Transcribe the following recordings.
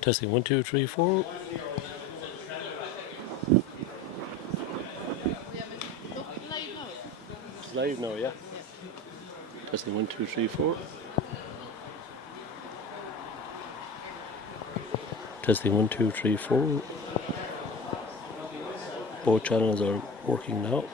Testing 1, 2, 3, 4. It's live now, yeah. Testing 1, 2, 3, 4. Testing 1, 2, 3, 4. Both channels are working now.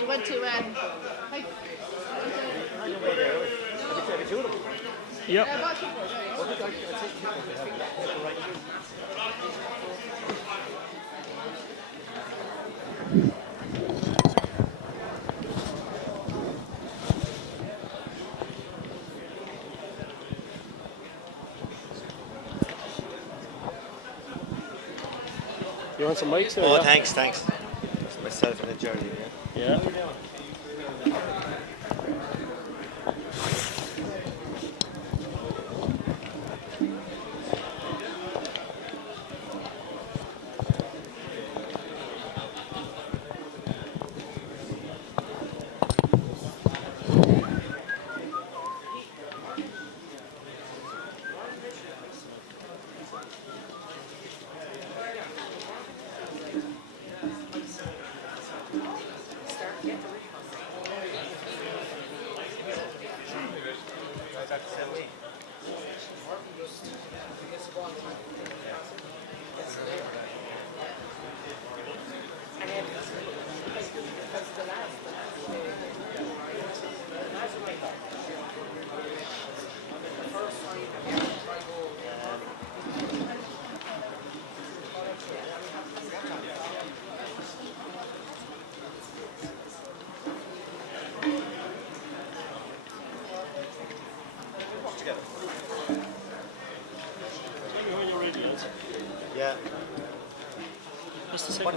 You went to like, Yep. You want some mics there? Oh, yeah? thanks. Myself and a journey, Yeah. Yeah.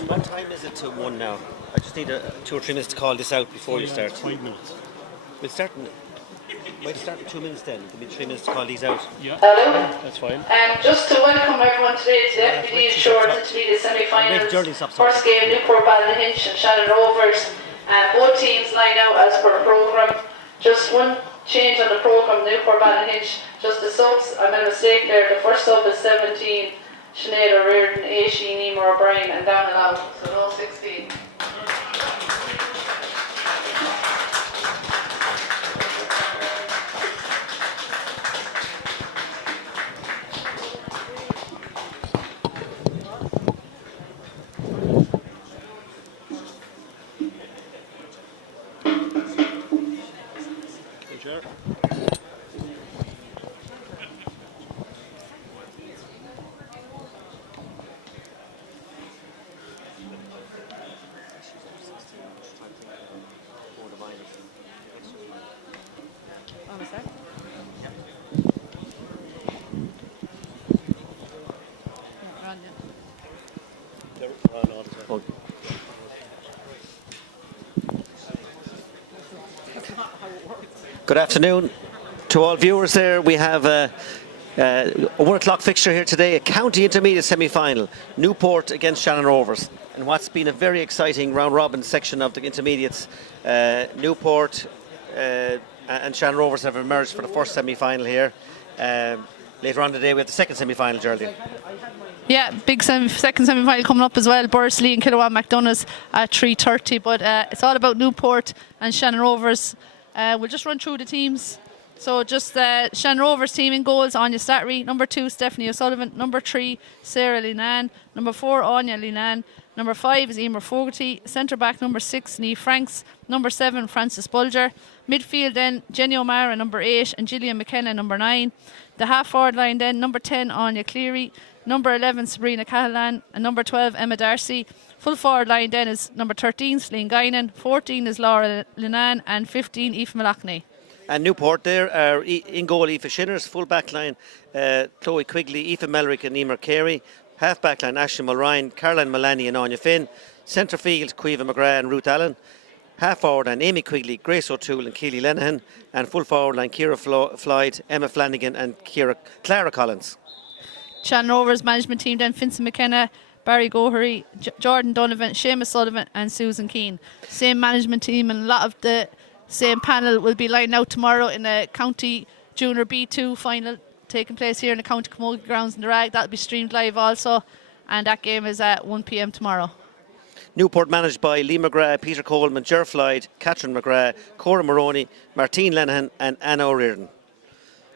What time is it to 1 now? I just need 2 or 3 minutes to call this out before you start. 5 minutes. We'll start in 2 minutes then. There'll be 3 minutes to call these out. Yeah. Hello. That's fine. Just to welcome everyone today to the FBD Shores to be the semi-finals. First game, Newport Ballyhinch and Shannon Rovers. Both teams lined out as per the programme. Just one change on the programme, Newport Ballyhinch. Just the subs, I made a mistake there. The first sub is 17, Sinead O'Riordan, Aishin, Emer O'Brien, and down and out. So no 16. Good afternoon to all viewers there. We have a 1 o'clock fixture here today, a county intermediate semi-final, Newport against Shannon Rovers. And what's been a very exciting round-robin section of the intermediates, Newport and Shannon Rovers have emerged for the first semi-final here. Later on today we have the second semi-final, Geraldine. yeah, big second semi-final coming up as well. Bursley and Kilowatt McDonough's at 3:30. But it's all about Newport and Shannon Rovers. We'll just run through the teams. So just Shannon Rovers team in goals: Anya Slattery, number 2 Stephanie O'Sullivan, number 3 Sarah Linan, number 4 Anya Linan, number 5 is Emer Fogarty, centre back number 6 Niamh Franks, number 7 Frances Bulger, midfield then Jenny O'Mara number 8 and Gillian McKenna number 9, the half forward line then number 10 Anya Cleary, number 11 Sabrina Cahallan and number 12 Emma Darcy. Full forward line then is number 13 Celine Guinan, 14 is Laura Linan and 15 Aoife Malachny. And Newport there are in goal Aoife Shinners, full back line Chloe Quigley, Aoife Melrick and Emer Carey, half back line Ashley Mulryan, Caroline Mullaney and Anya Finn, centre field Cueva McGrath and Ruth Allen, half forward line Amy Quigley, Grace O'Toole and Keely Lenahan, and full forward line Ciara Floyd, Emma Flanagan and Clara Collins. Shannon Rovers management team then Vincent McKenna, Barry Gohery, Jordan Donovan, Seamus Sullivan and Susan Keane. Same management team, and a lot of the same panel will be lined out tomorrow in the County Junior B2 final taking place here in the County Camogie grounds in the Rag. That'll be streamed live also, and that game is at 1 p.m. tomorrow. Newport managed by Lee McGrath, Peter Coleman, Ger Floyd, Catherine McGrath, Cora Moroney, Martine Lenahan and Anna O'Riordan.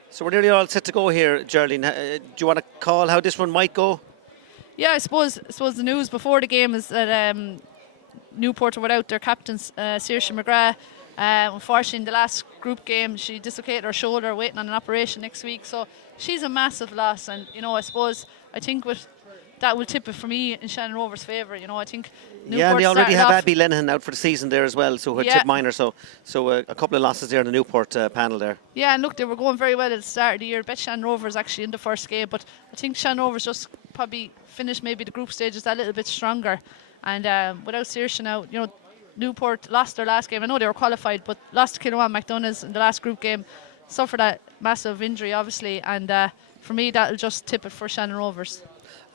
So we're nearly all set to go here, Geraldine. Do you want to call how this one might go? Yeah, I suppose the news before the game is that Newport were without their captains, Saoirse McGrath. Unfortunately, in the last group game, she dislocated her shoulder, waiting on an operation next week. So she's a massive loss, and I think that will tip it for me in Shannon Rovers' favour. I think Newport and they already have off, Abby Lenihan out for the season there as well, so her tip minor. So a couple of losses there in the Newport panel there. Yeah, and look, they were going very well at the start of the year. Bet Shannon Rovers actually in the first game, but I think Shannon Rovers just probably finished maybe the group stages a little bit stronger. And without Saoirse now, Newport lost their last game. I know they were qualified, but lost to Kilrowan McDonough's in the last group game. Suffered a massive injury, obviously, and for me, that'll just tip it for Shannon Rovers.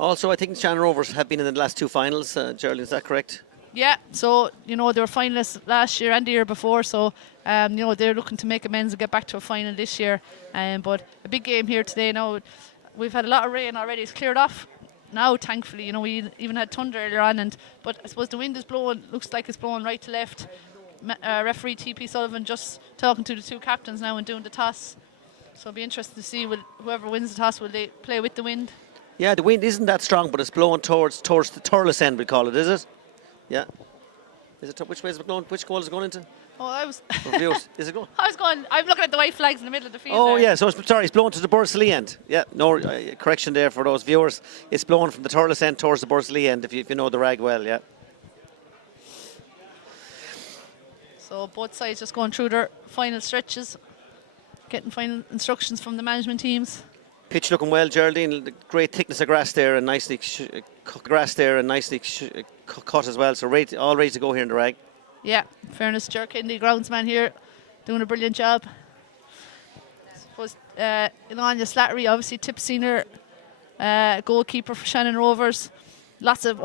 Also, I think Shannon Rovers have been in the last two finals. Geraldine, is that correct? Yeah, so they were finalists last year and the year before, so they're looking to make amends and get back to a final this year. But a big game here today. Now we've had a lot of rain already. It's cleared off now, thankfully. We even had thunder earlier on, but I suppose the wind is blowing. Looks like it's blowing right to left. Referee TP Sullivan just talking to the two captains now and doing the toss. So it'll be interesting to see whoever wins the toss, will they play with the wind? Yeah, the wind isn't that strong, but it's blowing towards the Thurles end, we call it, is it? Yeah. Is it? Which way is it going? Which goal is it going into? Oh, I was. Is it going? I'm looking at the white flags in the middle of the field. Oh, there. yeah. So it's blowing to the Bursley end. Yeah. No correction there for those viewers. It's blowing from the Thurles end towards the Bursley end. If you know the rag well, yeah. So both sides just going through their final stretches, getting final instructions from the management teams. Pitch looking well, Geraldine. Great thickness of grass there, and nicely cut as well. So all ready to go here in the rag. Yeah, fairness, Ger Kennedy, groundsman here, doing a brilliant job. I suppose Anya Slattery, obviously tip senior goalkeeper for Shannon Rovers. Lots of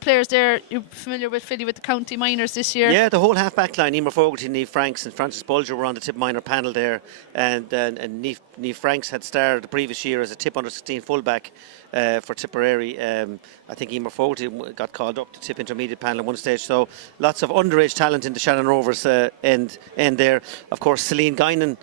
players there. You're familiar with Philly with the county minors this year. Yeah, the whole half-back line, Emer Fogarty, Niamh Franks and Francis Bulger were on the tip minor panel there, and Niamh Franks had starred the previous year as a tip under 16 fullback for Tipperary. I think Emer Fogarty got called up to tip intermediate panel at one stage. So lots of underage talent in the Shannon Rovers end there. Of course, Celine Guinan,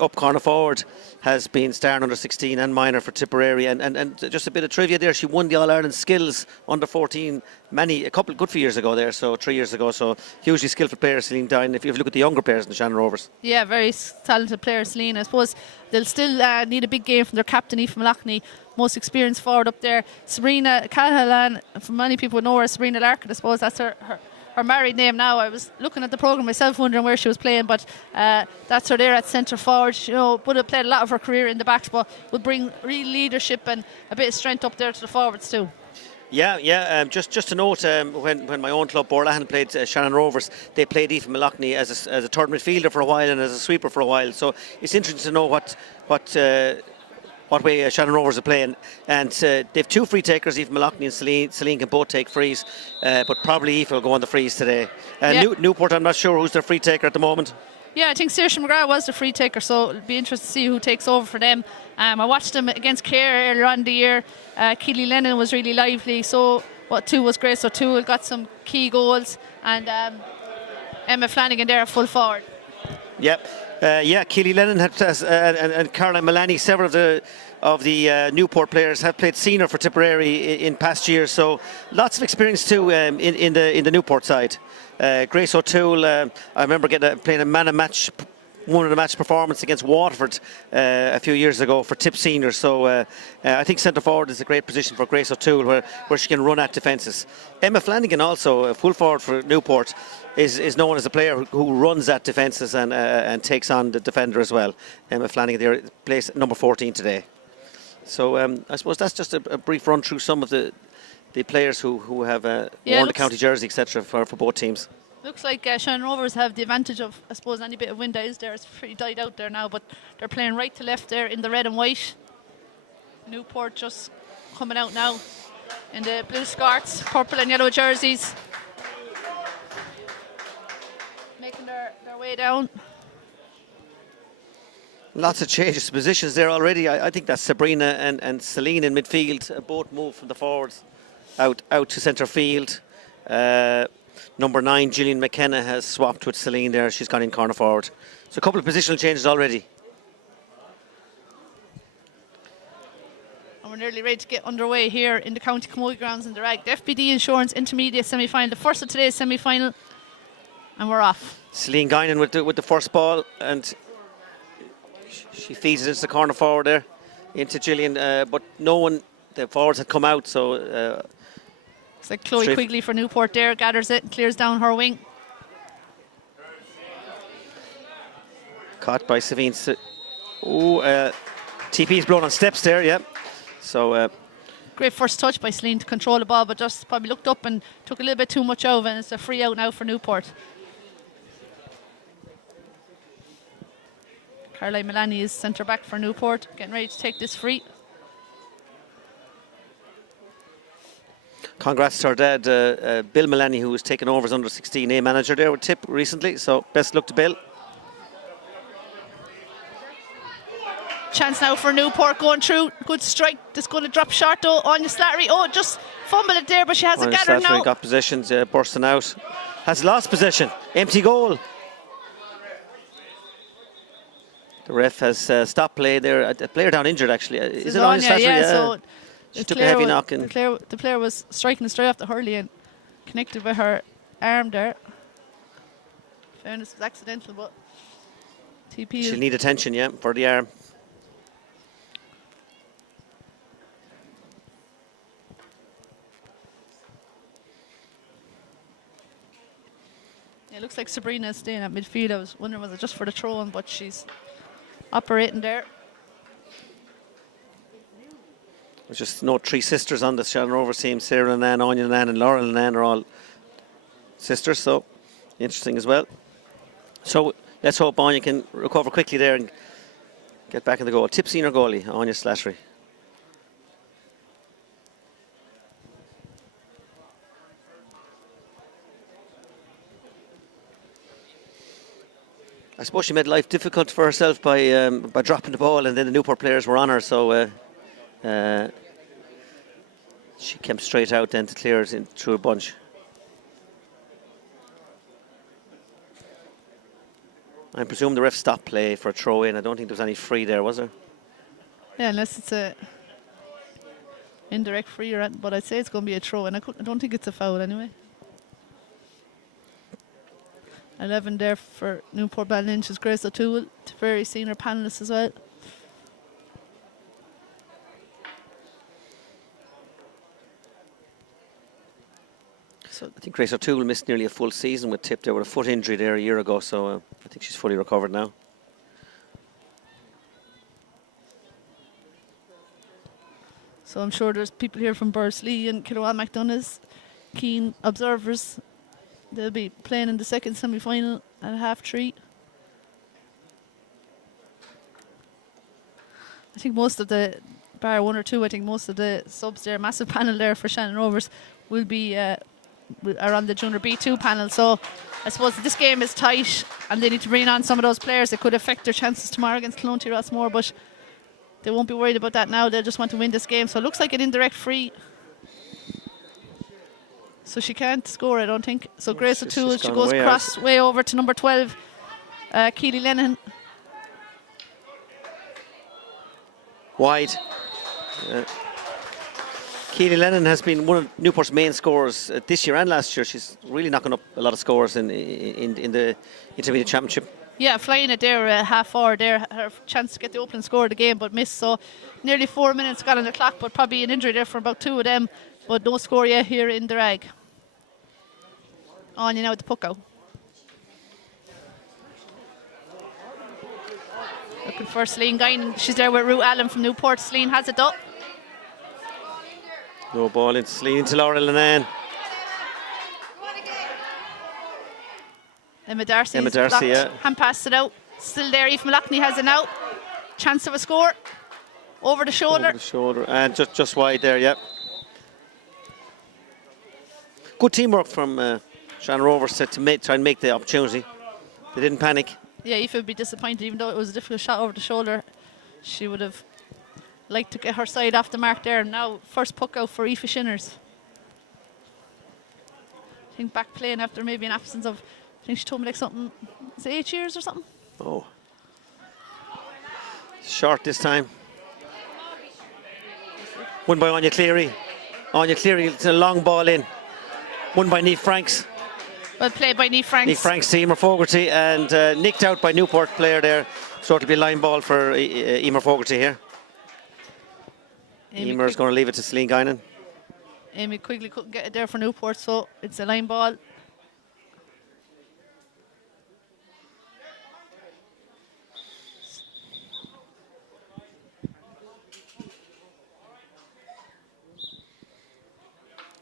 up corner forward, has been starring under 16 and minor for Tipperary, and just a bit of trivia there, she won the All-Ireland Skills under 14 a couple good few years ago there, so 3 years ago. So hugely skillful player, Celine Guinan, if you look at the younger players in the Shannon Rovers. Yeah, very talented player, Celine. I suppose they'll still need a big game from their captain, Aoife Malachney, most experienced forward up there. Sabrina Cahalan, for many people know her, Sabrina Larkin, I suppose that's her married name now. I was looking at the programme myself, wondering where she was playing, but that's her there at centre forward. Would have played a lot of her career in the backs, but would bring real leadership and a bit of strength up there to the forwards too. Yeah. Just to note, when my own club, Borlahan, played Shannon Rovers, they played Aoife Malachney as a third midfielder for a while and as a sweeper for a while. So it's interesting to know what way Shannon Rovers are playing, and they've two free takers. Aoife Malachney and Celine can both take frees, but probably Aoife will go on the frees today. Newport, I'm not sure who's their free taker at the moment. Yeah, I think Saoirse McGrath was the free taker, so it'll be interesting to see who takes over for them. I watched them against Clare earlier on in the year. Keely Lennon was really lively, so too was Grace O'Toole, got some key goals, and Emma Flanagan there at full forward. Yep. Keely Lennon and Caroline Mullaney, several of the Newport players have played senior for Tipperary in past years, so lots of experience too in the Newport side. Grace O'Toole, I remember playing a man of match, one of the match performance against Waterford a few years ago for Tip Senior. So I think centre forward is a great position for Grace O'Toole, where she can run at defences. Emma Flanagan, also a full forward for Newport, is known as a player who runs at defences and takes on the defender as well. Emma Flanagan there plays number 14 today. So I suppose that's just a brief run through some of the players who have worn the county jersey, etc. for both teams. Looks like Shannon Rovers have the advantage of, I suppose, any bit of wind that is there. It's pretty died out there now, but they're playing right to left there in the red and white. Newport just coming out now in the blue skirts, purple and yellow jerseys, making their way down. Lots of changes, positions there already. I think that's Sabrina and Celine in midfield. Both moved from the forwards out to centre field. Number 9, Gillian McKenna, has swapped with Celine there. She's gone in corner forward. So a couple of positional changes already. And we're nearly ready to get underway here in the County Camogie grounds in the Rag. The FBD Insurance Intermediate semi-final, the first of today's semi-final, and we're off. Celine Guinan with the first ball, and she feeds it into the corner forward there, into Gillian, but no one, the forwards had come out, so... it's like Chloe Quigley for Newport there, gathers it and clears down her wing. Caught by Savine. TP's blown on steps there, yeah. So... great first touch by Celine to control the ball, but just probably looked up and took a little bit too much out, and it's a free out now for Newport. Caroline Milani is centre back for Newport, getting ready to take this free. Congrats to our dad, Bill Milani, who was taken over as under-16A manager there with Tip recently, so best luck to Bill. Chance now for Newport going through. Good strike. Just going to drop short though. Anya Slattery. Oh, just fumbled it there, but she has it gathered now. Got positions, bursting out. Has lost possession. Empty goal. The ref has stopped play there. A player down injured actually. Is it Anya Slattery? Yeah, so she took a heavy knock. The player was striking straight off the hurley and connected with her arm there. Fairness was accidental, but TP. She'll need attention, yeah, for the arm. It looks like Sabrina is staying at midfield. I was wondering was it just for the throw-in, but she's operating there. There's just no three sisters on the Shannon Rovers team. Sarah Lannan, Anya Lannan and Laura Lannan are all sisters, so interesting as well. So let's hope Anya can recover quickly there and get back in the goal. Tip senior goalie, Anya Slattery. I suppose she made life difficult for herself by dropping the ball, and then the Newport players were on her, so she came straight out then to clear it through a bunch. I presume the ref stopped play for a throw in. I don't think there was any free there, was there? Yeah, unless it's a indirect free, but I'd say it's going to be a throw, and I don't think it's a foul anyway. 11 there for Newport Ballinhinch is Grace O'Toole, very senior panelist as well. So I think Grace O'Toole missed nearly a full season with Tip there with a foot injury there a year ago, so I think she's fully recovered now. So I'm sure there's people here from Bursley and Killowan McDonough's, keen observers. They'll be playing in the second semi-final at 3:30. I think most of the, bar one or two, I think most of the subs there, massive panel there for Shannon Rovers, will be are on the Junior B2 panel. So I suppose this game is tight and they need to bring on some of those players that could affect their chances tomorrow against Clonty Rossmore, but they won't be worried about that now. They'll just want to win this game. So it looks like an indirect free. So she can't score, I don't think. So Grace O'Toole, she goes cross way over to number 12, Keely Lennon. Wide. Keely Lennon has been one of Newport's main scorers this year and last year. She's really knocking up a lot of scores in the Intermediate Championship. Yeah, flying it there, half hour there, her chance to get the opening score of the game, but missed. So nearly 4 minutes got on the clock, but probably an injury there for about two of them. But no score yet here in the Rag. On you now with the puck out. Looking for Celine Guinan. She's there with Ruth Allen from Newport. Celine has it up. No ball into Celine, into Laura Lannan. Emma Darcy. Yeah. Hand passed it out. Still there. Eve Malachny has it now. Chance of a score. Over the shoulder. Over the shoulder. And just wide there, yep. Good teamwork from Shannon Rovers to try and make the opportunity. They didn't panic. Yeah, Aoife would be disappointed, even though it was a difficult shot over the shoulder. She would have liked to get her side off the mark there. Now, first puck out for Aoife Shinners. I think back playing after maybe an absence of, I think she told me like something, is it 8 years or something? Oh. Short this time. Won by Anya Cleary. Anya Cleary, it's a long ball in. Won by Niamh Franks. Well played by Niamh Franks. Niamh Franks to Emer Fogarty, and nicked out by Newport player there. So it'll be a line ball for Emer Fogarty here. Emer's going to leave it to Celine Guinan. Amy Quigley couldn't get it there for Newport, so it's a line ball.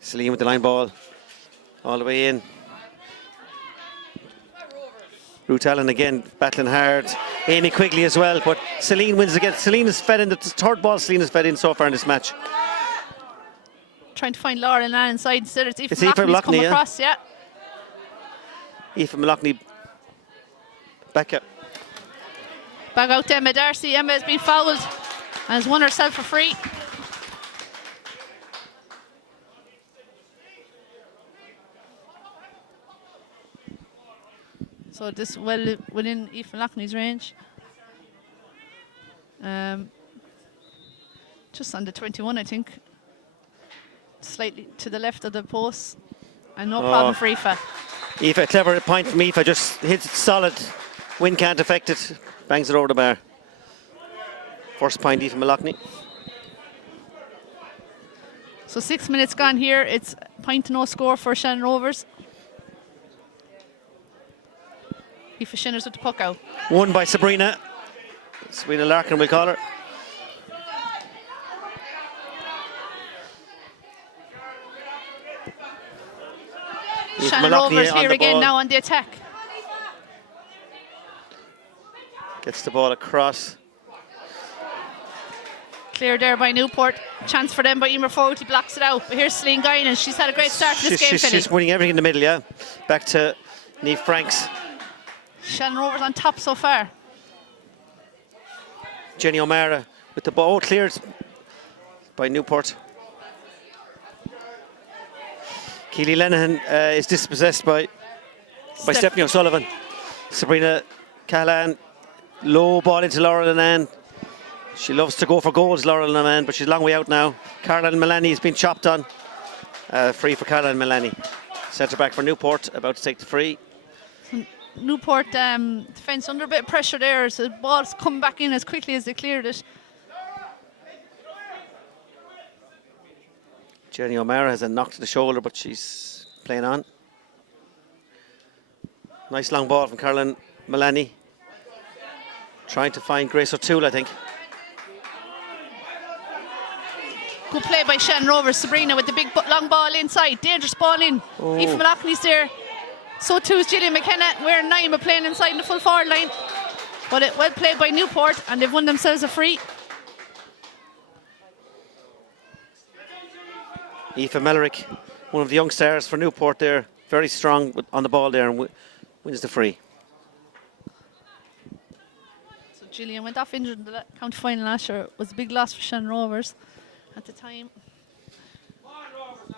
Celine with the line ball all the way in. Ruth Allen again battling hard. Amy Quigley as well, but Celine wins again. Celine has fed in the third ball. Celine has fed in so far in this match. Trying to find Laura and Anne inside. Instead, it's Aoife Aoife Malachney's come Malachney, across. Yeah. Aoife Malachney back up. Back out to Emma Darcy. Emma has been fouled and has won herself a free. So this well within Aoife Malachney's range. Just under 21, I think. Slightly to the left of the post. And no problem for Aoife. Aoife, clever point from Aoife, just hits it solid. Wind can't affect it. Bangs it over the bar. First point, Aoife Malachney. So 6 minutes gone here. It's point to no score for Shannon Rovers. Aoife Shinners with the puck out. Won by Sabrina. Sabrina Larkin, we'll call her. Shannon Rovers here again now on the attack. Gets the ball across. Clear there by Newport. Chance for them by Emer Fogarty, blocks it out. But here's Celine Guinan. She's had a great start to this game, Philly. She's winning everything in the middle, yeah. Back to Niamh Franks. Shannon Rovers on top so far. Jenny O'Mara with the ball cleared by Newport. Keely Lenihan is dispossessed by Stephanie O'Sullivan. Sabrina Callahan, low ball into Laura Linan. She loves to go for goals, Laura Linan, but she's a long way out now. Caroline Milani has been chopped on. Free for Caroline Milani. Centre back for Newport, about to take the free. Newport defence under a bit of pressure there, so the ball's come back in as quickly as they cleared it. Jenny O'Mara has a knock to the shoulder, but she's playing on. Nice long ball from Caroline Milani. Trying to find Grace O'Toole, I think. Good play by Shannon Rovers. Sabrina with the big long ball inside. Dangerous ball in. Aoife Malachney's there. So too is Gillian McKenna. We're 9 but playing inside the full forward line. But it well played by Newport, and they've won themselves a free. Aoife Mellerick, one of the young stars for Newport there. Very strong on the ball there and wins the free. So Gillian went off injured in the county final last year. It was a big loss for Shannon Rovers at the time.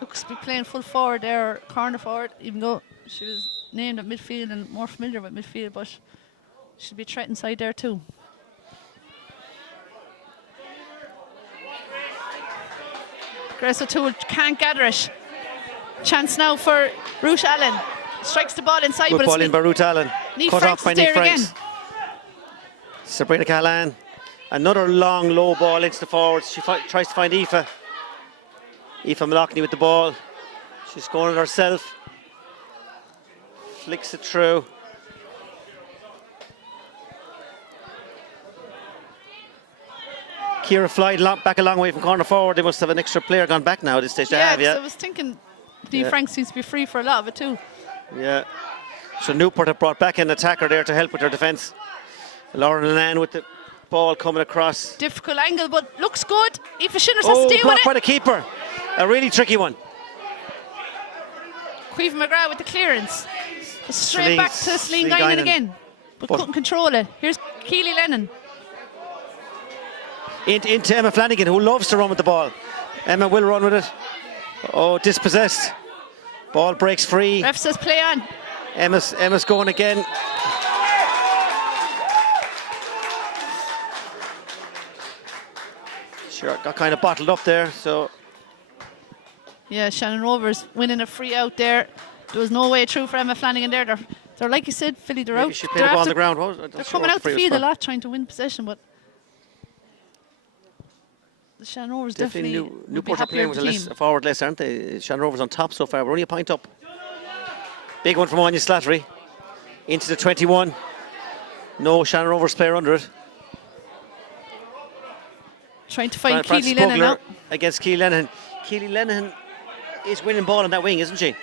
Looks to be playing full forward there, corner forward, even though she was named at midfield and more familiar with midfield, but she'll be a threat inside there too. Grace O'Toole can't gather it. Chance now for Ruth Allen. Strikes the ball inside, Good but ball it's in by Ruth Allen. Niamh Cut Franks off by is there Niamh Franks. again. Sabrina Callahan. Another long, low ball into the forwards. She tries to find Aoife. Aoife Malachney with the ball. She's going it herself. Flicks it through. Ciara Floyd back a long way from corner forward. They must have an extra player gone back now at this stage. They have, yeah. I was thinking Niamh Franks seems to be free for a lot of it too. Yeah. So Newport have brought back an attacker there to help with their defence. Lauren Linan with the ball coming across. Difficult angle, but looks good. Aoife Shinners has to deal with blocked it. by the keeper. A really tricky one. Caoimhe McGrath with the clearance. Straight Celine- back to Celine Celine Guinan Guinan. again. But couldn't control it. Here's Keely Lennon. Into Emma Flanagan, who loves to run with the ball. Emma will run with it. Oh, dispossessed. Ball breaks free. Ref says play on. Emma's going again. She got kind of bottled up there, so. Yeah, Shannon Rovers winning a free out there. There was no way through for Emma Flanagan there. They're like you said, Philly, they're Maybe out. she played the ball on the ground. They're coming out the field a lot trying to win possession, but the Shannon Rovers definitely Newport are playing with a forward less, aren't they? Shannon Rovers on top so far. We're only a point up. Big one from Anya Slattery. Into the 21. No Shannon Rovers player under it. Trying to find Keely Lennon now. Against Keely Lennon. Keely Lennon is winning ball on that wing, isn't she?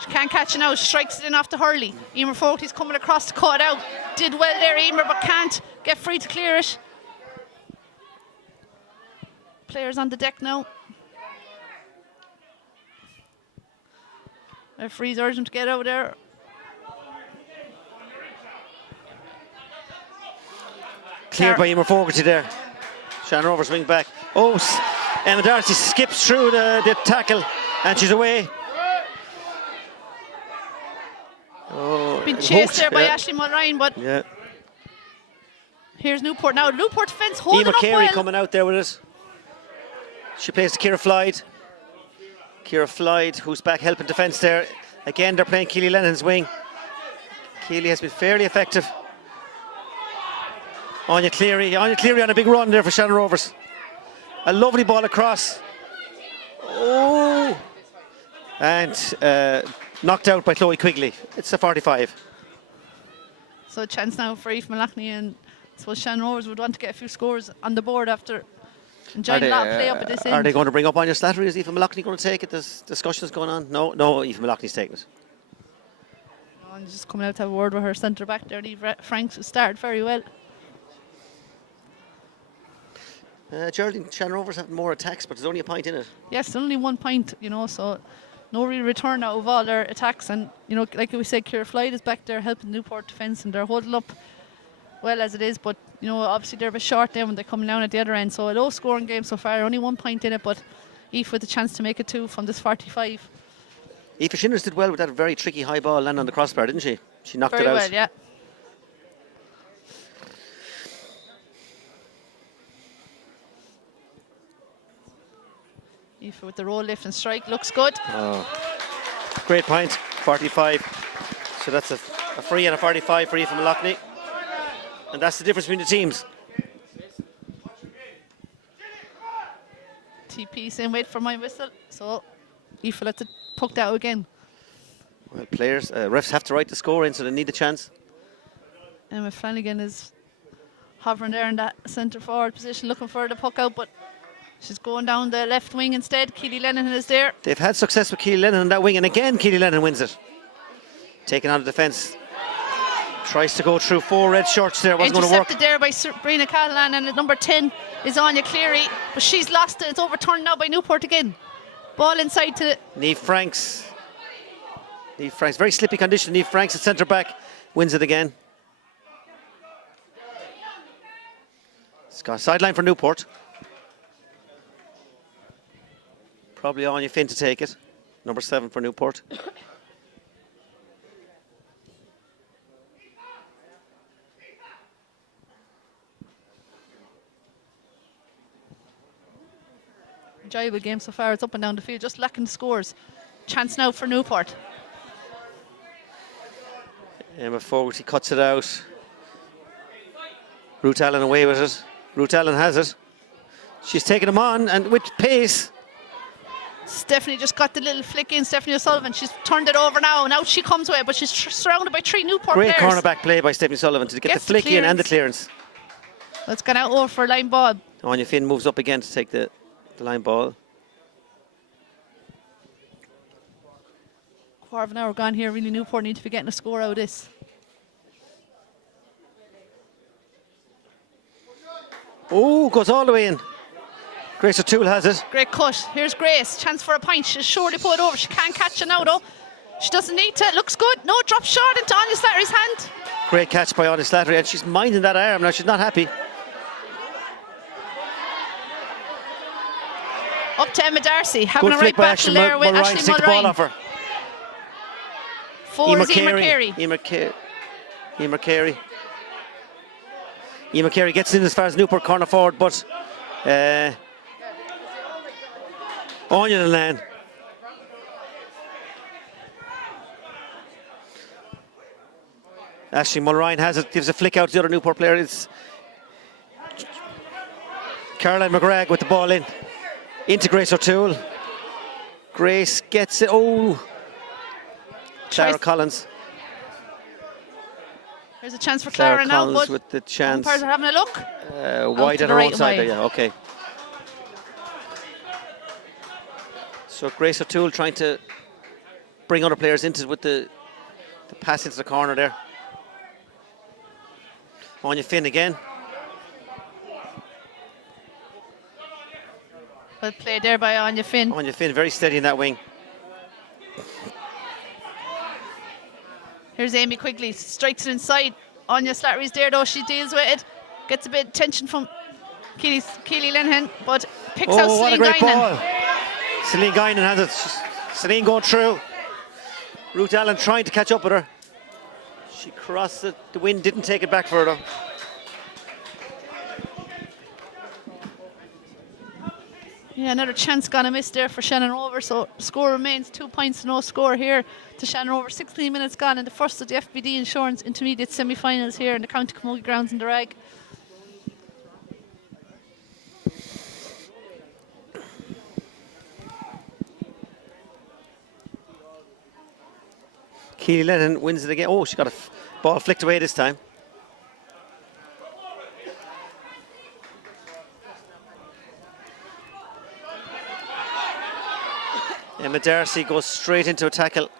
She can't catch it now. Strikes it in off to Hurley. Emer Fogarty's coming across to cut it out. Did well there, Emer, but can't get free to clear it. Players on the deck now. Referee's urging to get out there. Cleared by Emer Fogarty there. Shannon Rovers wing back. Oh, Emma Darcy skips through the tackle and she's away. Oh, been chased there by Ashley Mulrine, but here's Newport now. Newport defence holding Emma up Carey well. coming out there with it. She plays to Ciara Floyd. Ciara Floyd, who's back helping defence there. Again, they're playing Keely Lennon's wing. Keely has been fairly effective. Anya Cleary on a big run there for Shannon Rovers. A lovely ball across. Oh! And knocked out by Chloe Quigley. It's a 45. So a chance now for Aoife Malachney, and I suppose Shannon Rovers would want to get a few scores on the board after enjoying a lot of play up at this end. Are they going to bring up Anya Slattery? Is Aoife Malachney going to take it? There's discussions going on. No, Aoife Malachney's taking it. No, and just coming out to have a word with her centre back there, Lee Franks, who started very well. Geraldine, Shannon Rovers have more attacks, but there's only a point in it. Yes, only 1 point, so no real return out of all their attacks. And, like we said, Ciara Floyd is back there helping Newport defence, and they're holding up well as it is. But, obviously they're a bit short there when they're coming down at the other end. So a low scoring game so far, only 1 point in it, but Aoife with a chance to make it 2 from this 45. Aoife Shinners did well with that very tricky high ball landing on the crossbar, didn't she? She knocked it out. Very well, yeah. Aoife with the roll, lift and strike, looks good. Oh. Great point, 45. So that's a free and a 45 for Aoife Malachney. And that's the difference between the teams. TP saying wait for my whistle. So Aoife lets it poked out again. Well, players, refs have to write the score in, so they need the chance. Emma Flanagan is hovering there in that centre forward position looking for the puck out, but she's going down the left wing instead. Keely Lennon is there. They've had success with Keely Lennon on that wing, and again Keely Lennon wins it. Taking on the defence. Tries to go through 4 red shirts there. Wasn't going to work. Intercepted there by Brina Callahan, and at number 10 is Anya Cleary, but she's lost it. It's overturned now by Newport again. Ball inside to Niamh Franks. Niamh Franks, very slippy condition. Niamh Franks at centre back wins it again. It's got a sideline for Newport. Probably Anya Finn to take it. Number 7 for Newport. enjoyable game so far. It's up and down the field, just lacking the scores. Chance now for Newport. Emma Fogarty cuts it out. Ruth Allen away with it. Ruth Allen has it. She's taken him on, and with pace. Stephanie just got the little flick in. Stephanie O'Sullivan, she's turned it over now, and out she comes away, but she's surrounded by 3 Newport Great players. cornerback play by Stephanie Sullivan to get the flick in and the clearance. It's gone out over for a line ball. Anya Finn moves up again to take the line ball. Quarter of an hour gone here. Really, Newport need to be getting a score out of this. Oh, goes all the way in. Grace O'Toole has it. Great cut. Here's Grace. Chance for a point. She'll surely put it over. She can't catch it now, though. She doesn't need to. It looks good. No, drop short into Anya Slattery's hand. Great catch by Anya Slattery, and she's minding that arm now. She's not happy. Up to Emma Darcy. Having Good a right flick by battle there with Mulrine Ashley to take the ball off Mulrine. her. 4 is Emer Carey. Emer Carey gets in as far as Newport corner forward, but Onion and Lan. Ashley Mulrine has it, gives a flick out to the other Newport player. It's Caroline McGrath with the ball in. Into Grace O'Toole. Grace gets it. Oh! Clara Collins. There's a chance for Clara now, Collins but with the chance. umpires are having a look. Wide on her own side there, yeah, okay. So Grace O'Toole trying to bring other players into it with the pass into the corner there. Anya Finn again. Well played there by Anya Finn. Anya Finn very steady in that wing. Here's Amy Quigley, strikes it inside. Anya Slattery's there though, she deals with it. Gets a bit of tension from Keely Linehan, but picks out what a Celine great Guinan. ball. Celine Guinan has it. Celine going through. Ruth Allen trying to catch up with her. She crossed it. The wind didn't take it back for her though. Yeah, another chance gonna miss there for Shannon Rover, so score remains 2 points, no score here to Shannon Rover. 16 minutes gone in the first of the FBD Insurance Intermediate semi-finals here in the County Camogie grounds in the Rag. Keely Lennon wins it again. Oh, she got a ball flicked away this time. Emma Darcy goes straight into a tackle.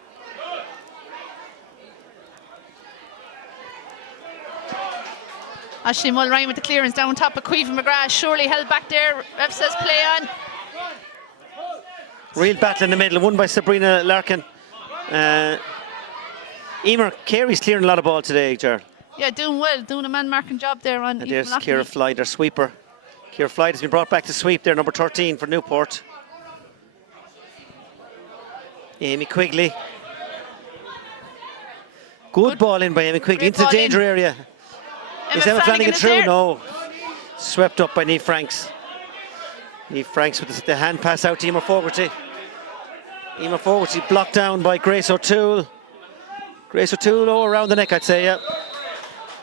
Ashley Mulrine with the clearance down top of Caoimhe McGrath. Surely held back there. Ref says play on. Real battle in the middle, won by Sabrina Larkin. Emer Carey's clearing a lot of ball today, Gerald. Yeah, doing well, doing a man-marking job there on. And there's Ciara Fly, their sweeper. Ciara Fly has been brought back to sweep there, number 13 for Newport. Amy Quigley. Good ball in by Amy Quigley into the danger area. Is Emma Flanagan through? There. No. Swept up by Niamh Franks. Niamh Franks with the hand pass out to Emer Fogarty. Emer Fogarty blocked down by Grace O'Toole. Grace O'Toole, around the neck, I'd say, yeah.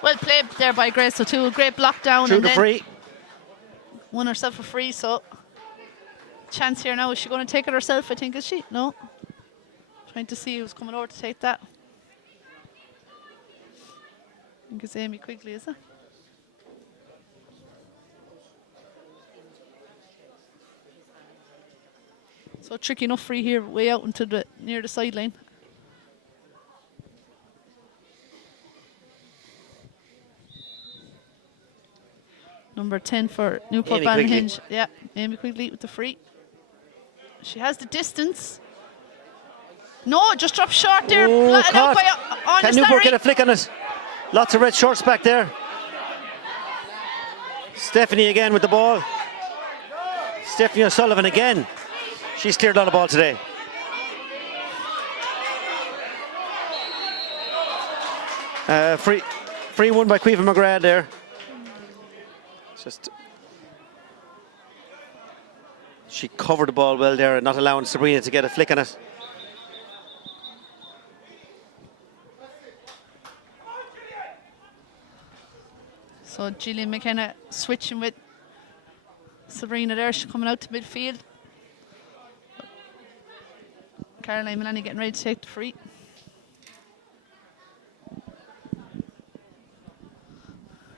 Well played there by Grace O'Toole. Great block down. Through and the free. Won herself a free, so chance here now. Is she going to take it herself, I think, is she? No. Trying to see who's coming over to take that. I think it's Amy Quigley, is it? So tricky enough free here, way out into the near the sideline. Number 10 for Newport Ballyhinge. Yeah, Amy Quigley with the free. She has the distance. No, just dropped short there. Oh, Out by Can Newport get a flick on it? Lots of red shorts back there. Stephanie again with the ball. Stephanie O'Sullivan again. She's cleared a lot of ball today. Free one by Caoimhe McGrath there. She covered the ball well there, not allowing Sabrina to get a flick on it. So Gillian McKenna switching with Sabrina there. She's coming out to midfield. Caroline Milani getting ready to take the free.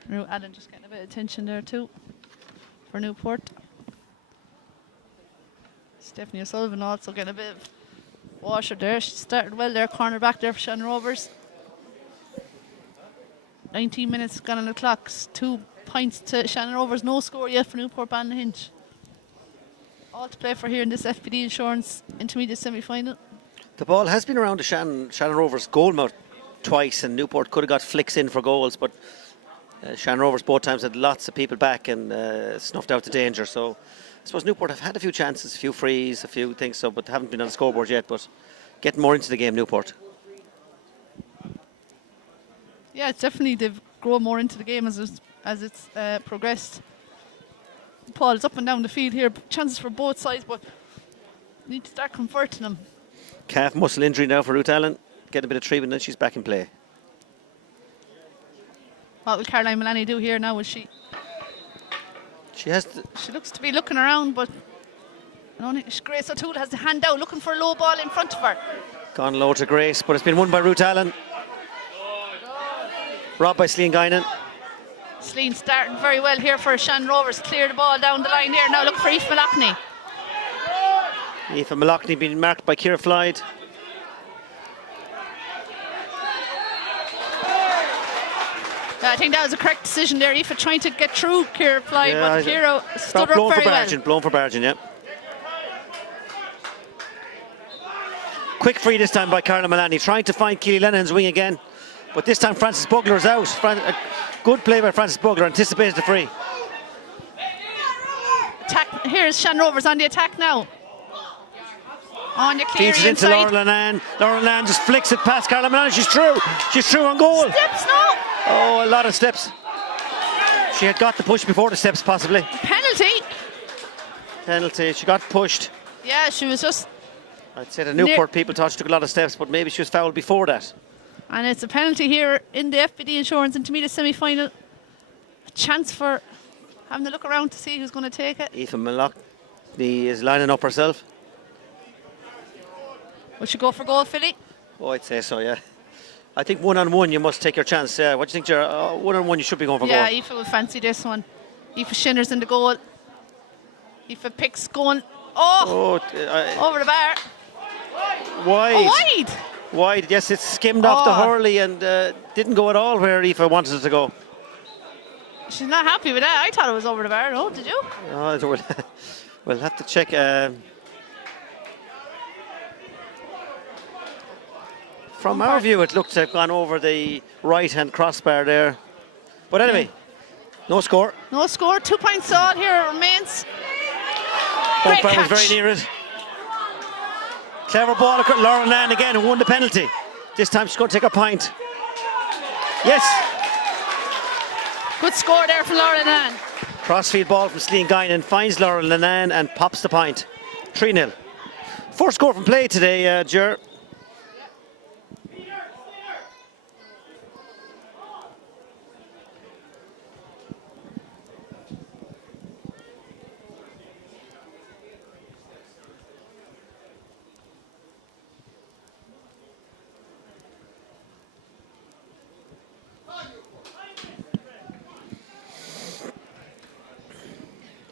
Ruth Allen just getting a bit of attention there too for Newport. Stephanie O'Sullivan also getting a bit of washer there. She started well there, corner back there for Shannon Rovers. 19 minutes gone on the clock. 2 points to Shannon Rovers. No score yet for Newport Ballyhinge. All to play for here in this FBD Insurance Intermediate semi-final. The ball has been around the Shannon Rovers goal mouth twice, and Newport could have got flicks in for goals, but Shannon Rovers both times had lots of people back and snuffed out the danger. So I suppose Newport have had a few chances, a few frees, a few things, so but haven't been on the scoreboard yet, but getting more into the game, Newport. Yeah, it's definitely they've grown more into the game as it's progressed. Paul. It's up and down the field here. Chances for both sides, but need to start converting them. Calf muscle injury now for Ruth Allen. Get a bit of treatment and she's back in play. What will Caroline Mullaney do here now? Will she? She has to, She looks to be looking around, but I don't think Grace O'Toole has the hand out, looking for a low ball in front of her. gone low to Grace, but it's been won by Ruth Allen. Robbed by Sleen Guinan. Sleen starting very well here for Shannon Rovers. Clear the ball down the line here. Now look for Aoife Malachney. Aoife Malachney being marked by Ciara Floyd. I think that was a correct decision there. Aoife trying to get through Ciara Floyd, but Ciara stood her up very well. Blown for Bargin, yeah. Quick free this time by Carla Mullaney, trying to find Keely Lennon's wing again. But this time Frances Bugler's out. A good play by Frances Bugler, anticipated the free. Attack. Here's Shannon Rovers on the attack now. On your clear Feeds it into Laura Lennan. Laura Lennan just flicks it past Carla Mullaney. She's through. She's through on goal. Steps now. Oh, a lot of steps. She had got the push before the steps, possibly. Penalty. Penalty. She got pushed. Yeah, she was just. I'd say the Newport people thought she took a lot of steps, but maybe she was fouled before that. And it's a penalty here in the FBD Insurance Intermediate semi-final. A chance for having to look around to see who's going to take it. Aoife Malachney is lining up herself. Will she go for goal, Philly? Oh, I'd say so, yeah. I think one-on-one you must take your chance. Yeah. What do you think, Ger? One-on-one you should be going for goal. Yeah, Aoife will fancy this one. Aoife Shinner's in the goal. Aoife picks going. Oh, over the bar. Wide. Oh, wide. Wide, yes, it skimmed off the hurley and didn't go at all where Aoife wanted it to go. She's not happy with that. I thought it was over the bar. No, did you? Oh, we'll have to check. From our view, it looked to have gone over the right-hand crossbar there. But anyway, no score. No score. 2 points all here remains. Umpire was very near it. Clever ball. Laura Land again, who won the penalty. This time she's going to take a point. Yes. Good score there from Laura Land. Crossfield ball from Sleen Guinan finds Laura Lennan and pops the point. 3-0. First score from play today, Ger.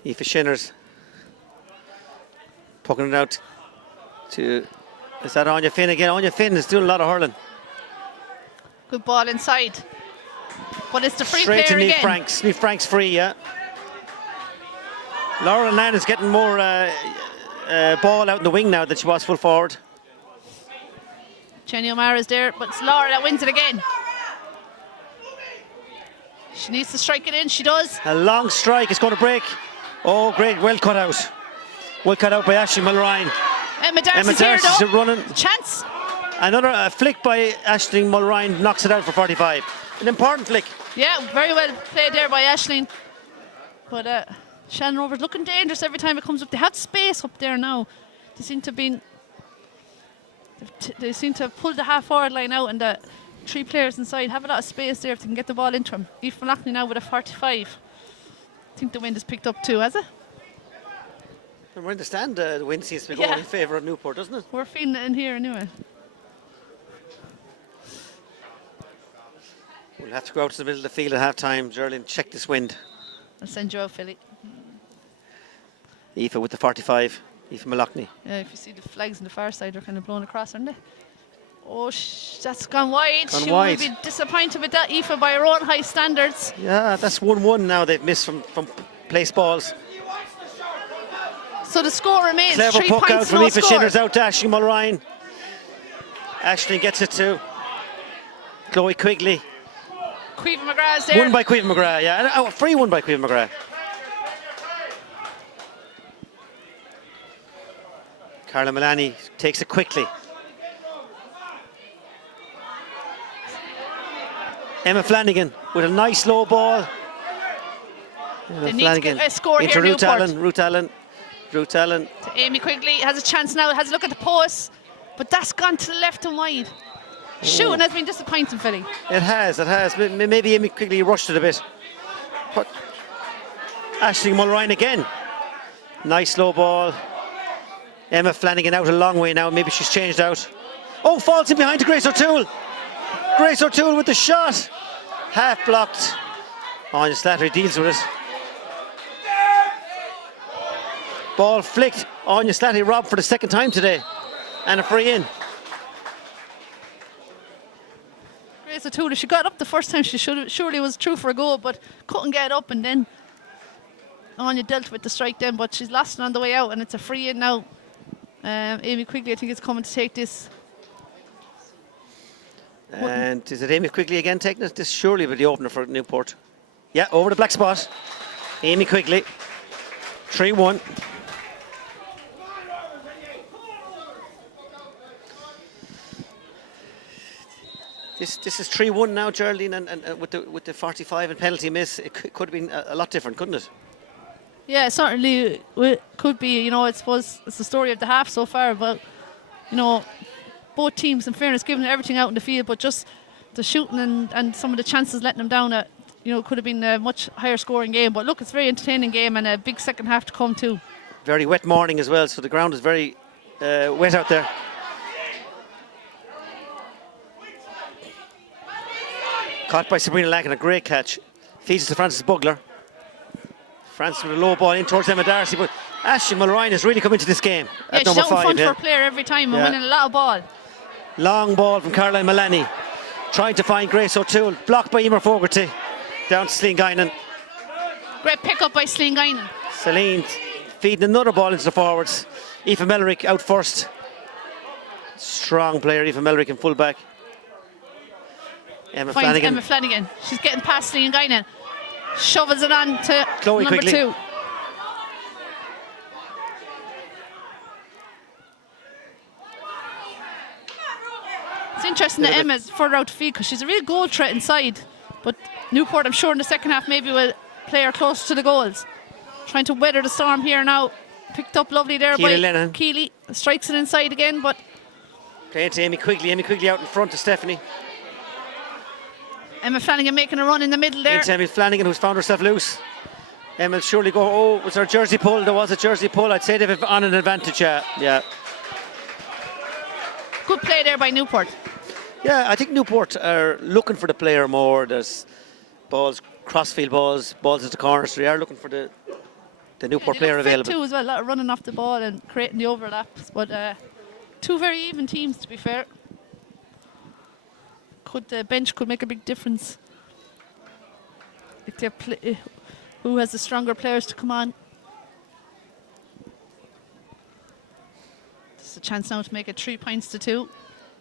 Aoife Shinner's poking it out to, is that Anya Finn again? Anya Finn is doing a lot of hurling. Good ball inside. But it's the free Straight player to again. Franks. Niamh Franks free, yeah. Laura Land is getting more ball out in the wing now than she was full forward. Jenny O'Mara's there, but it's Laura that wins it again. She needs to strike it in, she does. A long strike, it's going to break. Oh, great, well cut out. Well cut out by Aisling Mulrine. Emma Darcy's here though. Running. Chance. Another flick by Aisling Mulrine knocks it out for 45. An important flick. Yeah, very well played there by Aisling. But Shannon Rovers looking dangerous every time it comes up. They had space up there now. They seem to have pulled the half-forward line out, and the 3 players inside have a lot of space there if they can get the ball into them. Aoife Malachney now with a 45. I think the wind has picked up too, has it? And we're in the stand, the wind seems to be going in favour of Newport, doesn't it? We're feeling it in here anyway. We'll have to go out to the middle of the field at half-time, Geraldine, check this wind. I'll send you out, Philly. Aoife with the 45, Aoife Malachney. Yeah, if you see the flags on the far side, they're kind of blown across, aren't they? Oh, that's gone wide. She will be disappointed with that, Aoife, by her own high standards. Yeah, that's 1-1 now they've missed from place balls. So the score remains Clever 3 puck points, out from no Aoife score. Shinner's out to Aisling Mulrine. Aisling gets it to Chloe Quigley. Caoimhe McGrath's there. Won by Caoimhe McGrath, yeah. Oh, free one by Caoimhe McGrath. Carla Mullaney takes it quickly. Emma Flanagan with a nice low ball. They need to get a score here, Newport. Ruth Allen. Amy Quigley has a chance now, has a look at the post, but that's gone to the left and wide. Shooting has been disappointing, Philly. It has. Maybe Amy Quigley rushed it a bit. But Aisling Mulrine again. Nice low ball. Emma Flanagan out a long way now. Maybe she's changed out. Oh, falls in behind to Grace O'Toole. Grace O'Toole with the shot. Half blocked. Anya Slattery deals with it. Ball flicked. Anya Slattery robbed for the second time today. And a free in. Grace O'Toole, she got up the first time, she surely was true for a goal, but couldn't get up, and then Anya dealt with the strike then, but she's lost it on the way out, and it's a free in now. Amy Quigley, I think, is coming to take this. And is it Amy Quigley again taking it? This surely will be the opener for Newport. Yeah, over the black spot. Amy Quigley. 3-1. This is 3-1 now, Geraldine, and with the 45 and penalty miss, it could have been a lot different, couldn't it? Yeah, it certainly could be. You know, I suppose it's the story of the half so far, but you know, both teams, in fairness, giving everything out in the field, but just the shooting and some of the chances letting them down. You know, could have been a much higher scoring game. But look, it's a very entertaining game and a big second half to come too. Very wet morning as well, so the ground is very wet out there. Caught by Sabrina Lacken, a great catch. Feeds it to Frances Bugler. Frances with a low ball in towards Emma Darcy, but Aisling Mulrine has really come into this game at number 5. She's out in front for a player every time and winning a lot of ball. Long ball from Caroline Mullaney, trying to find Grace O'Toole, blocked by Emer Fogarty. Down to Celine Guinan. Great pick up by Celine Guinan. Celine feeding another ball into the forwards. Aoife Mellerick out first. Strong player, Aoife Mellerick in full back. Emma Flanagan. Emma Flanagan. She's getting past Celine Guinan. Shovels it on to Chloe number Quigley. 2. It's interesting that Emma's further out to feed because she's a real goal threat inside. But Newport, I'm sure in the second half maybe will play her close to the goals. Trying to weather the storm here now. Picked up lovely there Keely by Lennon. Keely. Strikes it inside again, but Playing to Amy Quigley. Amy Quigley out in front to Stephanie. Emma Flanagan making a run in the middle there. Into Emma Flanagan, who's found herself loose. Emma will surely go. Oh, was there a jersey pull? There was a jersey pull. I'd say they've on an advantage. Yeah. Good play there by Newport. Yeah, I think Newport are looking for the player more. There's balls, crossfield balls into the corners. So they are looking for the Newport player available. Too as well, a lot of running off the ball and creating the overlaps. But two very even teams, to be fair. The bench could make a big difference. If they're who has the stronger players to come on? This is a chance now to make it 3-2.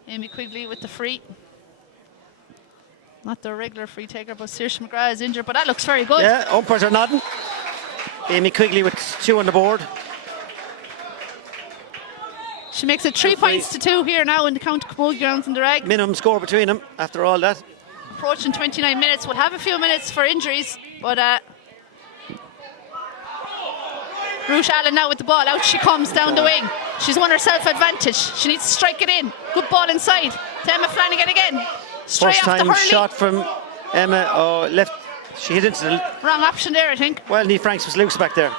Amy Quigley with the free. Not the regular free taker, but Saoirse McGrath is injured, but that looks very good. Yeah, umpires are nodding. Amy Quigley with 2 on the board. She makes it 3-2 here now in the County Camogie grounds in the Rag. Minimum score between them after all that. Approaching 29 minutes. We'll have a few minutes for injuries, but Ruth Allen now with the ball. Out she comes down the wing. She's won herself advantage. She needs to strike it in. Good ball inside to Emma Flanagan again. Straight First off the time hurley. shot from Emma. Oh, left. She hit into the Wrong option there, I think. Well, Niamh Franks was loose back there.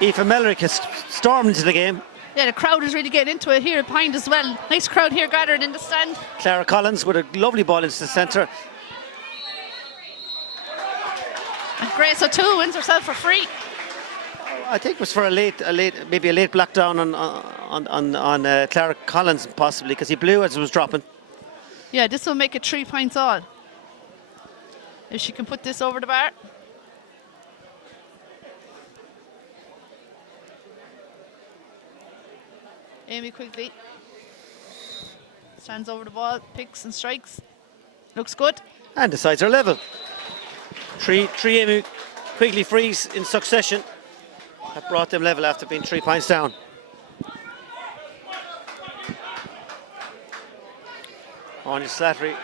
Aoife Mellerick has stormed into the game. Yeah, the crowd is really getting into it here behind as well. Nice crowd here gathered in the stand. Clara Collins with a lovely ball into the centre. And Grace O'Toole wins herself for free. I think it was for a late, maybe a late black down on Clara Collins possibly, because he blew as it was dropping. Yeah, this will make it 3 points all. If she can put this over the bar. Amy Quigley stands over the ball, picks and strikes. Looks good. And the sides are level. Three Amy Quigley frees in succession have brought them level after being 3 points down. Anya Slattery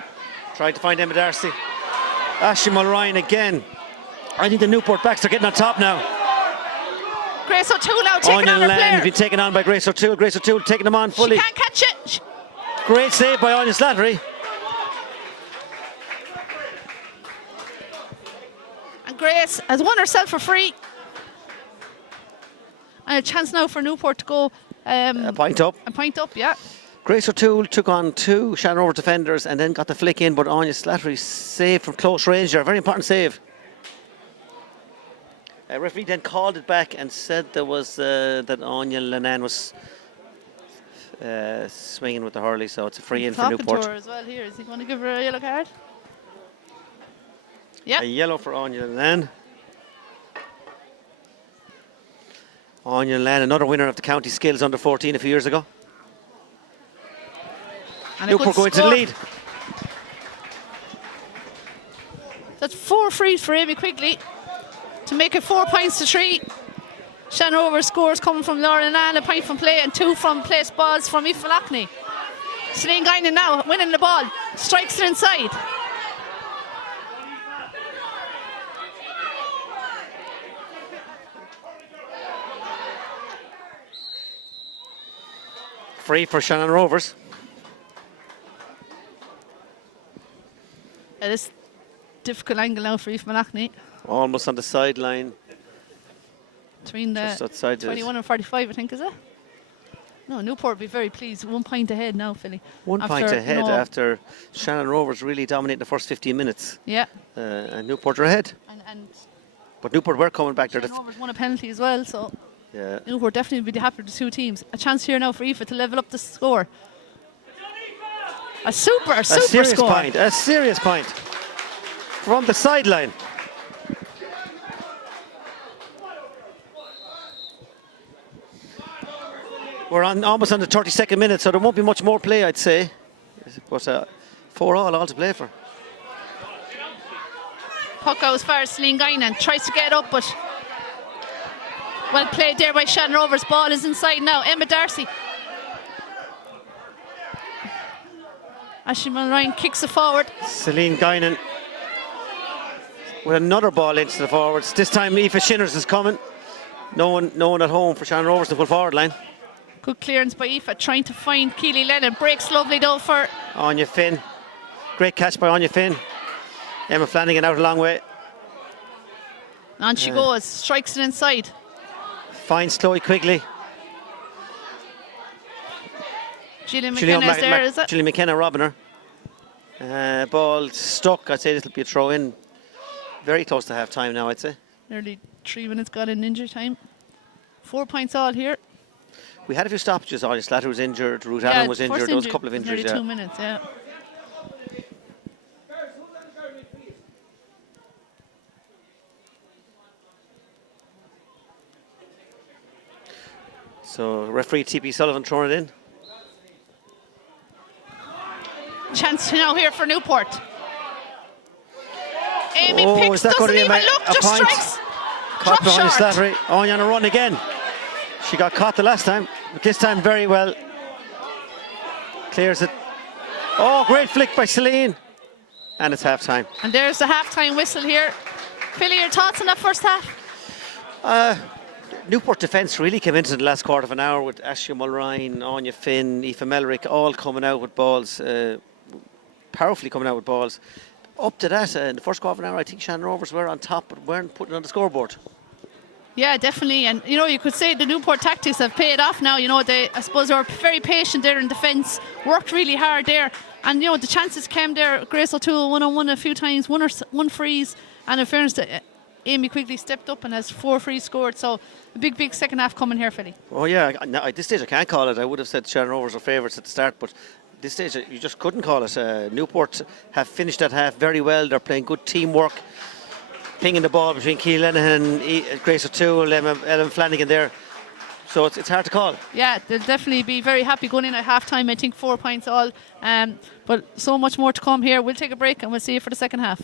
Tried to find Emma Darcy. Ashley Mulryan again. I think the Newport backs are getting on top now. Grace O'Toole now taking on her Land player. been taken on by Grace O'Toole. Grace O'Toole taking them on fully. She can't catch it. Great save by Anya Slattery. And Grace has won herself for free. And a chance now for Newport to go A point up. a point up, yeah. Grace O'Toole took on 2 Shannon Rovers defenders and then got the flick in, but Anya Slattery saved from close range there. Very important save. Referee then called it back and said there was that Anya Lennon was swinging with the hurley, so it's a free in for Talking Newport. to her as well here. Is he going to give her a yellow card? Yeah. A yellow for Anya Lennon. Anya Lennon, another winner of the county skills under 14 a few years ago. And Newport going to the lead. That's 4 frees for Amy Quigley to make it 4 points to 3. Shannon Rovers scores coming from Laura Ann, a point from play, and 2 from placed balls from Aoife Loughney. Celine Guinan now winning the ball, strikes it inside. Free for Shannon Rovers. It is difficult angle now for Aoife Loughney. Almost on the sideline. Between the Just outside the- 21 and 45, I think, is it? No, Newport will be very pleased. 1 point ahead now, Philly. 1 point ahead after Shannon Rovers really dominated the first 15 minutes. Yeah. And Newport are ahead. And But Newport were coming back there. Shannon Rovers won a penalty as well, so Yeah. Newport definitely would be happy with the 2 teams. A chance here now for Aoife to level up the score. A super serious score. point. A serious point. From the sideline. We're almost on the 32nd minute, so there won't be much more play, I'd say. But 4-all to play for. Puck out as far as Celine Guinan. Tries to get up, but well played there by Shannon Rovers. Ball is inside now. Emma Darcy. Ashley Mulryan kicks it forward. Celine Guinan with another ball into the forwards. This time Aoife Shinners is coming. No one at home for Shannon Rovers to full forward line. Good clearance by Aoife, trying to find Keely Lennon. Breaks lovely though for Anya Finn. Great catch by Anya Finn. Emma Flanagan out a long way. on she goes. Strikes it inside. Finds Chloe Quigley. Gillian McKenna is there, is it? Gillian McKenna robbing her. Ball stuck. I'd say this will be a throw in. Very close to half time now, I'd say. Nearly 3 minutes gone in injury time. 4 points all here. We had a few stoppages. Anya Slatter was injured. Ruth Allen was injured. There was a couple of injuries. Nearly 2 minutes, yeah. So referee TP Sullivan throwing it in. Chance now here for Newport. Amy Oh, Picks is that doesn't going to be even look, a just point? strikes. Caught Drop by Anya shot. Slattery. Anya on a run again. She got caught the last time, but this time very well. Clears it. Oh, great flick by Celine. And it's half time. And there's the half-time whistle here. Philly, your thoughts on that first half? Newport defence really came into the last quarter of an hour with Ashley Mulryan, Anya Finn, Aoife Melrick all coming out with balls, powerfully coming out with balls. Up to that, in the first quarter of an hour, I think Shannon Rovers were on top but weren't putting it on the scoreboard. Yeah, definitely. And, you know, you could say the Newport tactics have paid off now. You know, I suppose they were very patient there in defence, worked really hard there. And, you know, the chances came there. Grace O'Toole one-on-one a few times, one freeze. And in fairness, Amy Quigley stepped up and has 4 frees scored. So a big second half coming here, Philly. Oh, yeah. At this stage, I can't call it. I would have said Shannon Rovers are favourites at the start, but at this stage, you just couldn't call it. Newport have finished that half very well. They're playing good teamwork. Pinging the ball between Keely Lenihan, Grace O'Toole, Ellen Flanagan there. So it's hard to call. Yeah, they'll definitely be very happy going in at half-time. I think 4 points all. But so much more to come here. We'll take a break and we'll see you for the second half.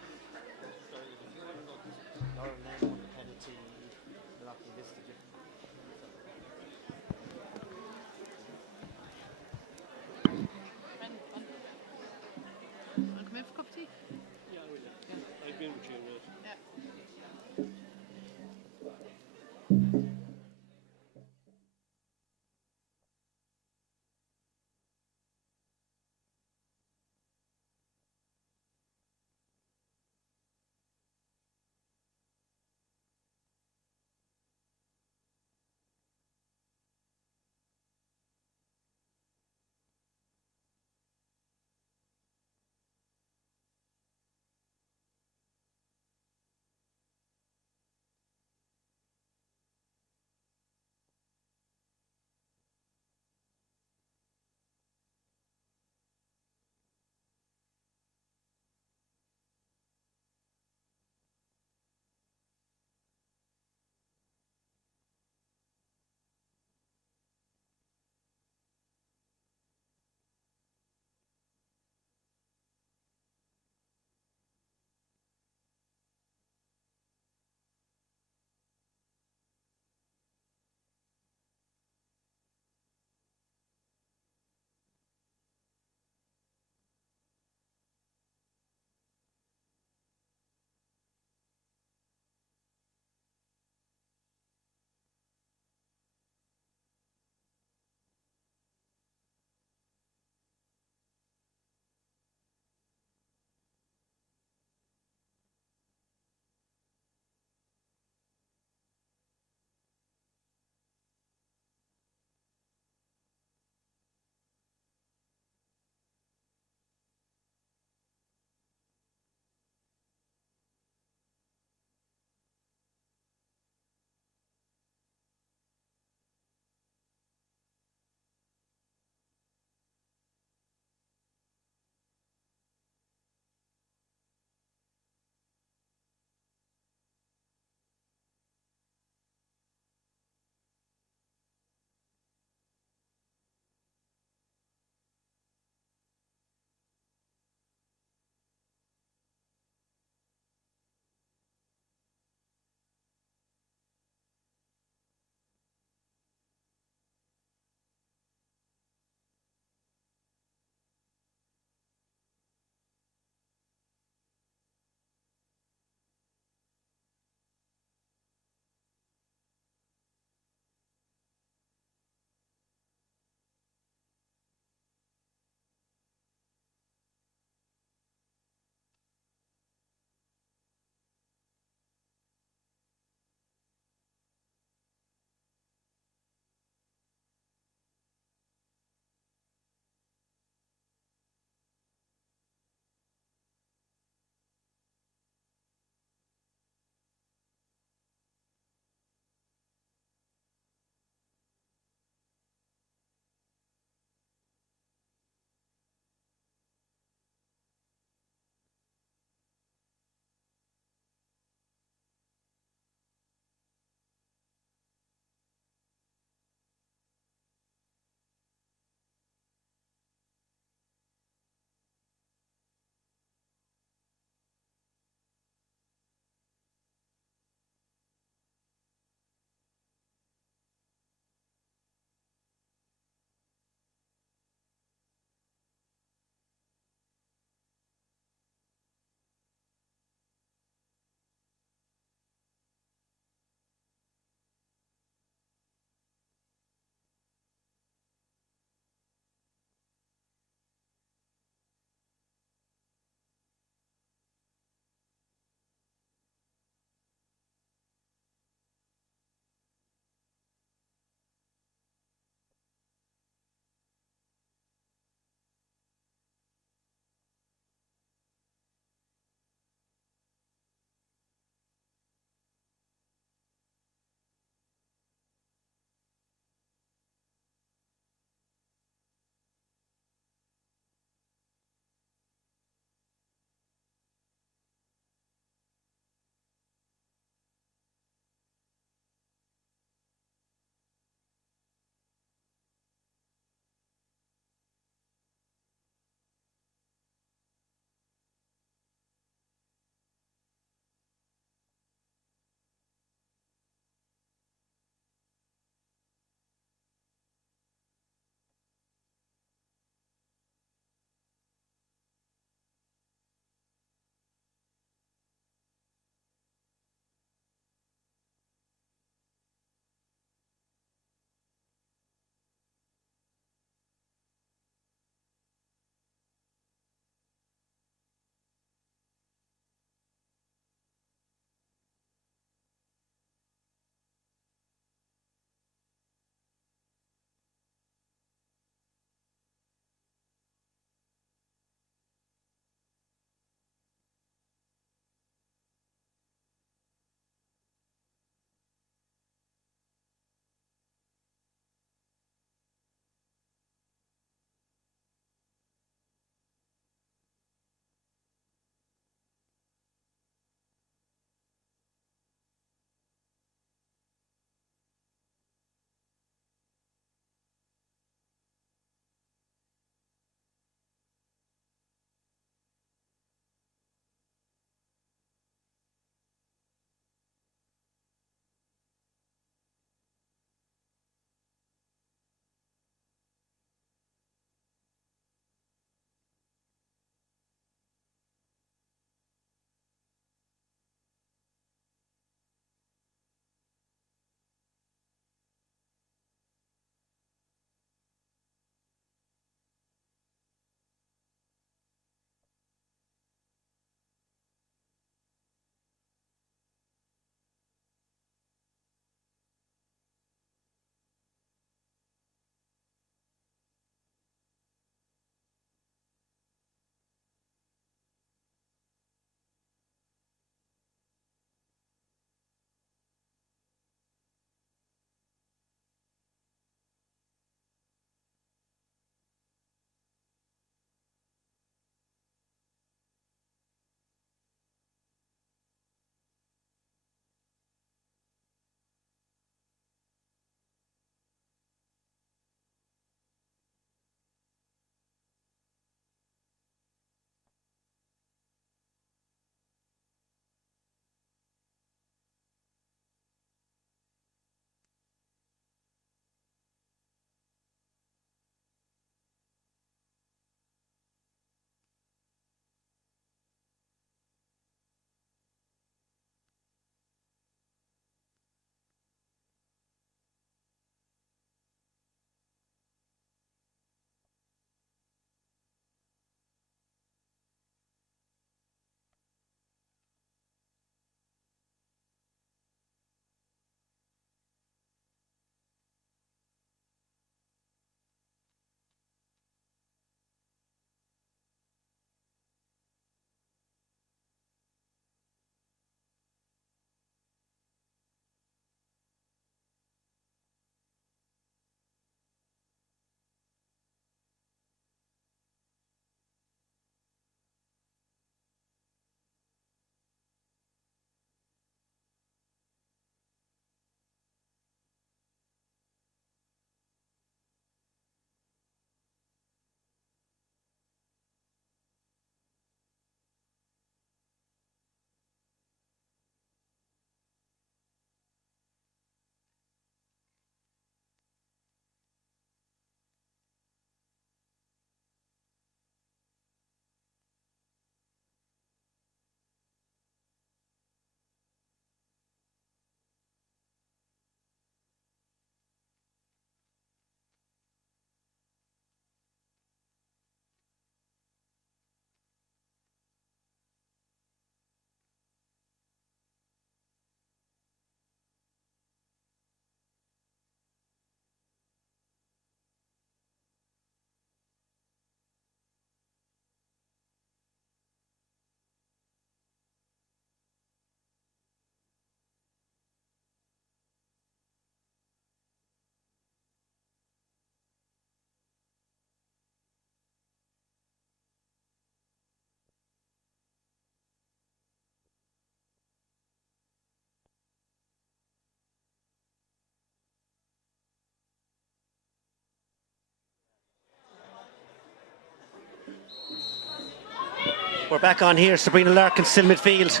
We're back on here. Sabrina Larkin still midfield.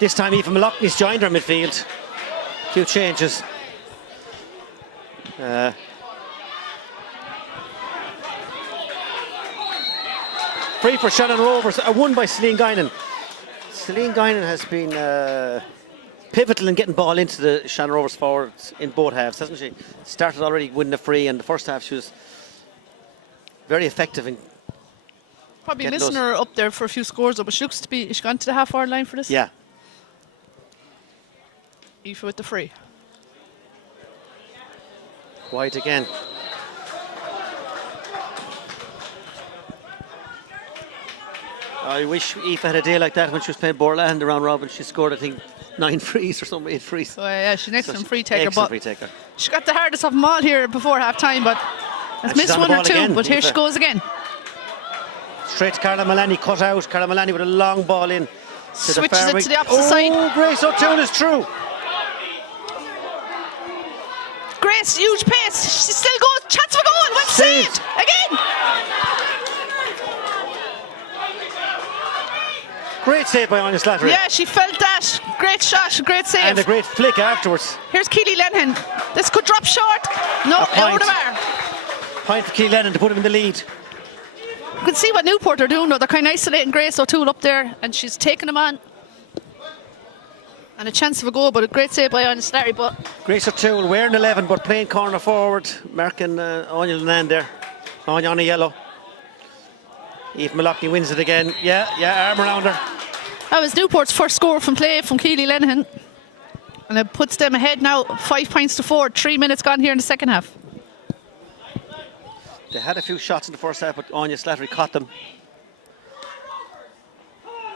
This time Aoife Mallochny's joined her midfield. A few changes. Free for Shannon Rovers, won by Celine Guinan. Celine Guinan has been pivotal in getting ball into the Shannon Rovers forwards in both halves, hasn't she? Started already winning a free, and the first half she was very effective in Probably missing her up there for a few scores, though, but she looks to be. Is she gone to the half-hour line for this? Yeah. Aoife with the free. White again. I wish Aoife had a day like that when she was playing Borland around Robin. She scored, I think, 9 frees or something, 8 frees. So yeah, she's an excellent free taker. Excellent but free taker. She got the hardest of them all here before half-time, but has missed one or two. Again, but here Aoife. she goes again. Straight to Carla Mullaney, cut out. Carla Mullaney with a long ball in. Switches it to the opposite side. Grace O'Toole is through. Grace, huge pace. She still goes. Chance for goal. Well saved. Again. Great save by Anya Slattery. Yeah, she felt that. Great shot. Great save. And a great flick afterwards. Here's Keely Lennon. This could drop short. No, out of bar. Point for Keely Lennon to put him in the lead. You can see what Newport are doing, though. They're kind of isolating Grace O'Toole up there, and she's taking him on. And a chance of a goal, but a great save by Anya Slattery. But Grace O'Toole wearing 11, but playing corner forward, marking Anya Lennon there. Anya on a yellow. Aoife Mallochny wins it again. Yeah, arm around her. that was Newport's first score from play from Keely Lennon. And it puts them ahead now, 5 points to 4. 3 minutes gone here in the second half. They had a few shots in the first half, but Anya Slattery caught them.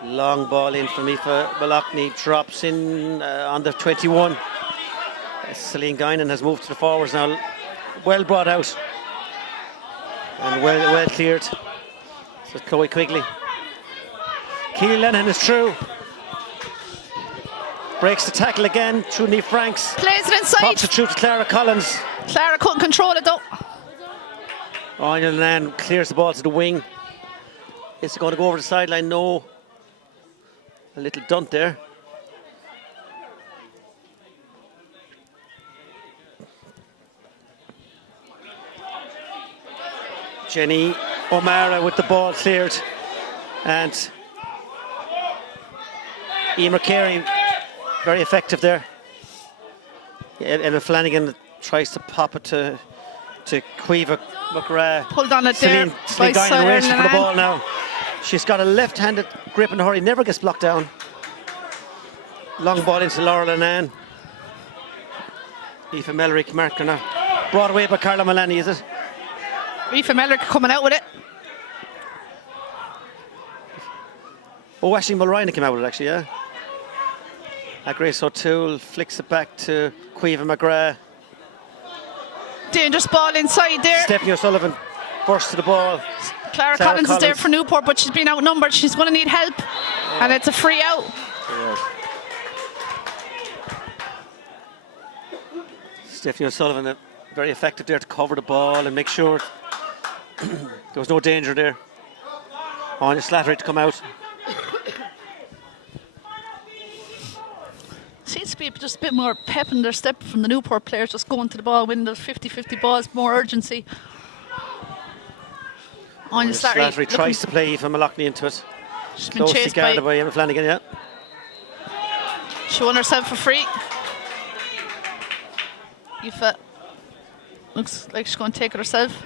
Long ball in from Aoife Mallochny, drops in on the 21. Celine Guinan has moved to the forwards now. Well brought out. And well cleared. So Chloe Quigley. Keely Lennon is through. Breaks the tackle again through Niamh Franks. Plays it inside. Pops it through to Clara Collins. Clara couldn't control it, though. Anya Lennon clears the ball to the wing. Is it going to go over the sideline? No. A little dunt there. Jenny O'Mara with the ball cleared. And Emer Carey, very effective there. Emma Flanagan tries to pop it to Caoimhe McGrath. Pulled on it there. Celine Guinan racing for the ball now. She's got a left-handed grip in a hurry, never gets blocked down. Long ball into Laura Lennon. Aoife Mellerick marker now. Brought away by Carla Mullaney, is it? Aoife Mellerick coming out with it. Oh, actually Mulroney came out with it, actually, yeah. Grace O'Toole flicks it back to Caoimhe McGrath. Dangerous ball inside there. Stephanie O'Sullivan bursts to the ball. Clara Collins is there for Newport, but she's been outnumbered. She's going to need help. And it's a free out. Yeah. Stephanie O'Sullivan, very effective there to cover the ball and make sure there was no danger there. Anya Slattery to come out. Seems to be just a bit more pep in their step from the Newport players, just going to the ball, winning those 50-50 balls, more urgency. Anya Slattery tries to play Aoife Mallochny into it. She's been chased by Emma Flanagan, yeah. She won herself for free. Aoife looks like she's going to take it herself.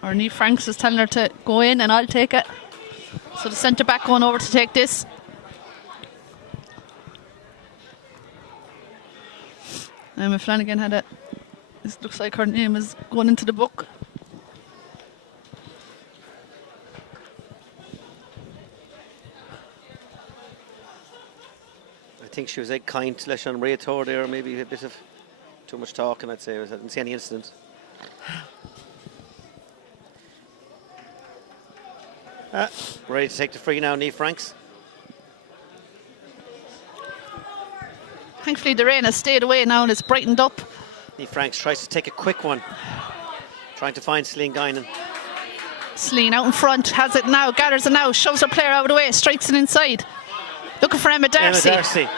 Or Niamh Franks is telling her to go in and I'll take it. So the centre back going over to take this. Emma Flanagan had it. This looks like her name is going into the book. I think she was kind to Leishan Raytor there, maybe a bit of too much talking, I'd say. I didn't see any incident. Ready to take the free now, Niamh Franks. Thankfully the rain has stayed away now and it's brightened up. Niamh Franks tries to take a quick one, trying to find Celine Guinan. Celine out in front, has it now, gathers it now, shoves her player out of the way, strikes it inside. Looking for Emma Darcy. Emma Darcy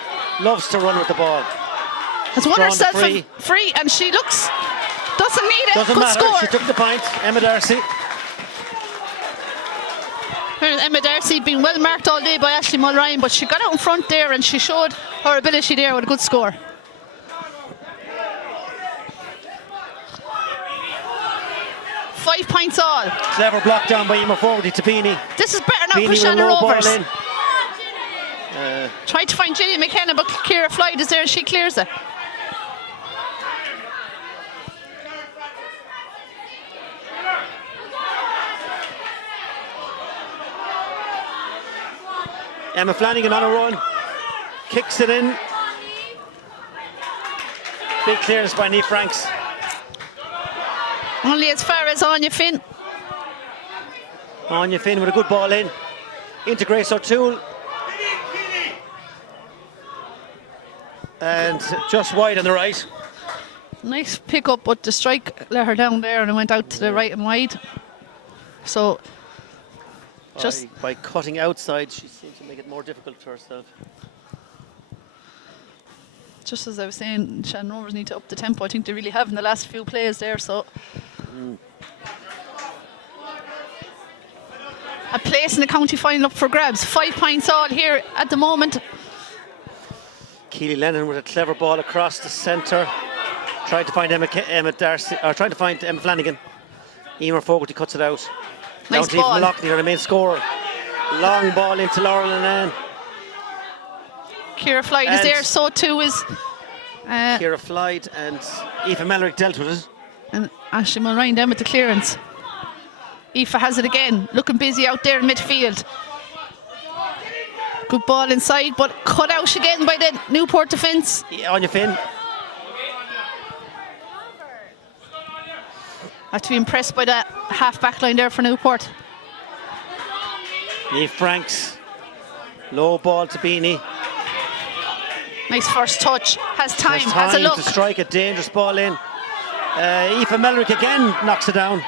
loves to run with the ball. Has won herself a free, and she looks, doesn't need it. Doesn't Good matter, score. she took the point, Emma Darcy. Emma Darcy been well marked all day by Ashley Mulryan, but she got out in front there and she showed her ability there with a good score. Five points all. Clever block down by Emer Fogarty to Beanie. This is better now Beanie for with a Shannon low ball Rovers. in. Tried to find Gillian McKenna, but Ciara Floyd is there and she clears it. Emma Flanagan on a run, kicks it in. Big clearance by Niamh Franks. Only as far as Anya Finn. Anya Finn with a good ball in. Into Grace O'Toole. And just wide on the right. Nice pick up, but the strike let her down there and it went out to the right and wide. So, by cutting outside, she seems to make it more difficult for herself. Just as I was saying, Shannon Rovers need to up the tempo. I think they really have in the last few plays there. So, a place in the county final up for grabs. 5 points all here at the moment. Keely Lennon with a clever ball across the centre, trying to find Emma Darcy, or trying to find Emma Flanagan. Emer Fogarty cuts it out. Nice down to ball. Aoife Malochney, the main scorer. Long ball into Laura Lennon. Ciara Floyd is there, so too is Ciara Floyd, and Aoife Mellerick dealt with it. and Ashley Mulryan down with the clearance. Aoife has it again, looking busy out there in midfield. Good ball inside, but cut out again by the Newport defence. Anya Finn. I have to be impressed by that half back line there for Newport. Niamh Franks. Low ball to Beanie. Nice first touch. Has time, Has has a look. to strike a dangerous ball in. Aoife Mellerick again knocks it down.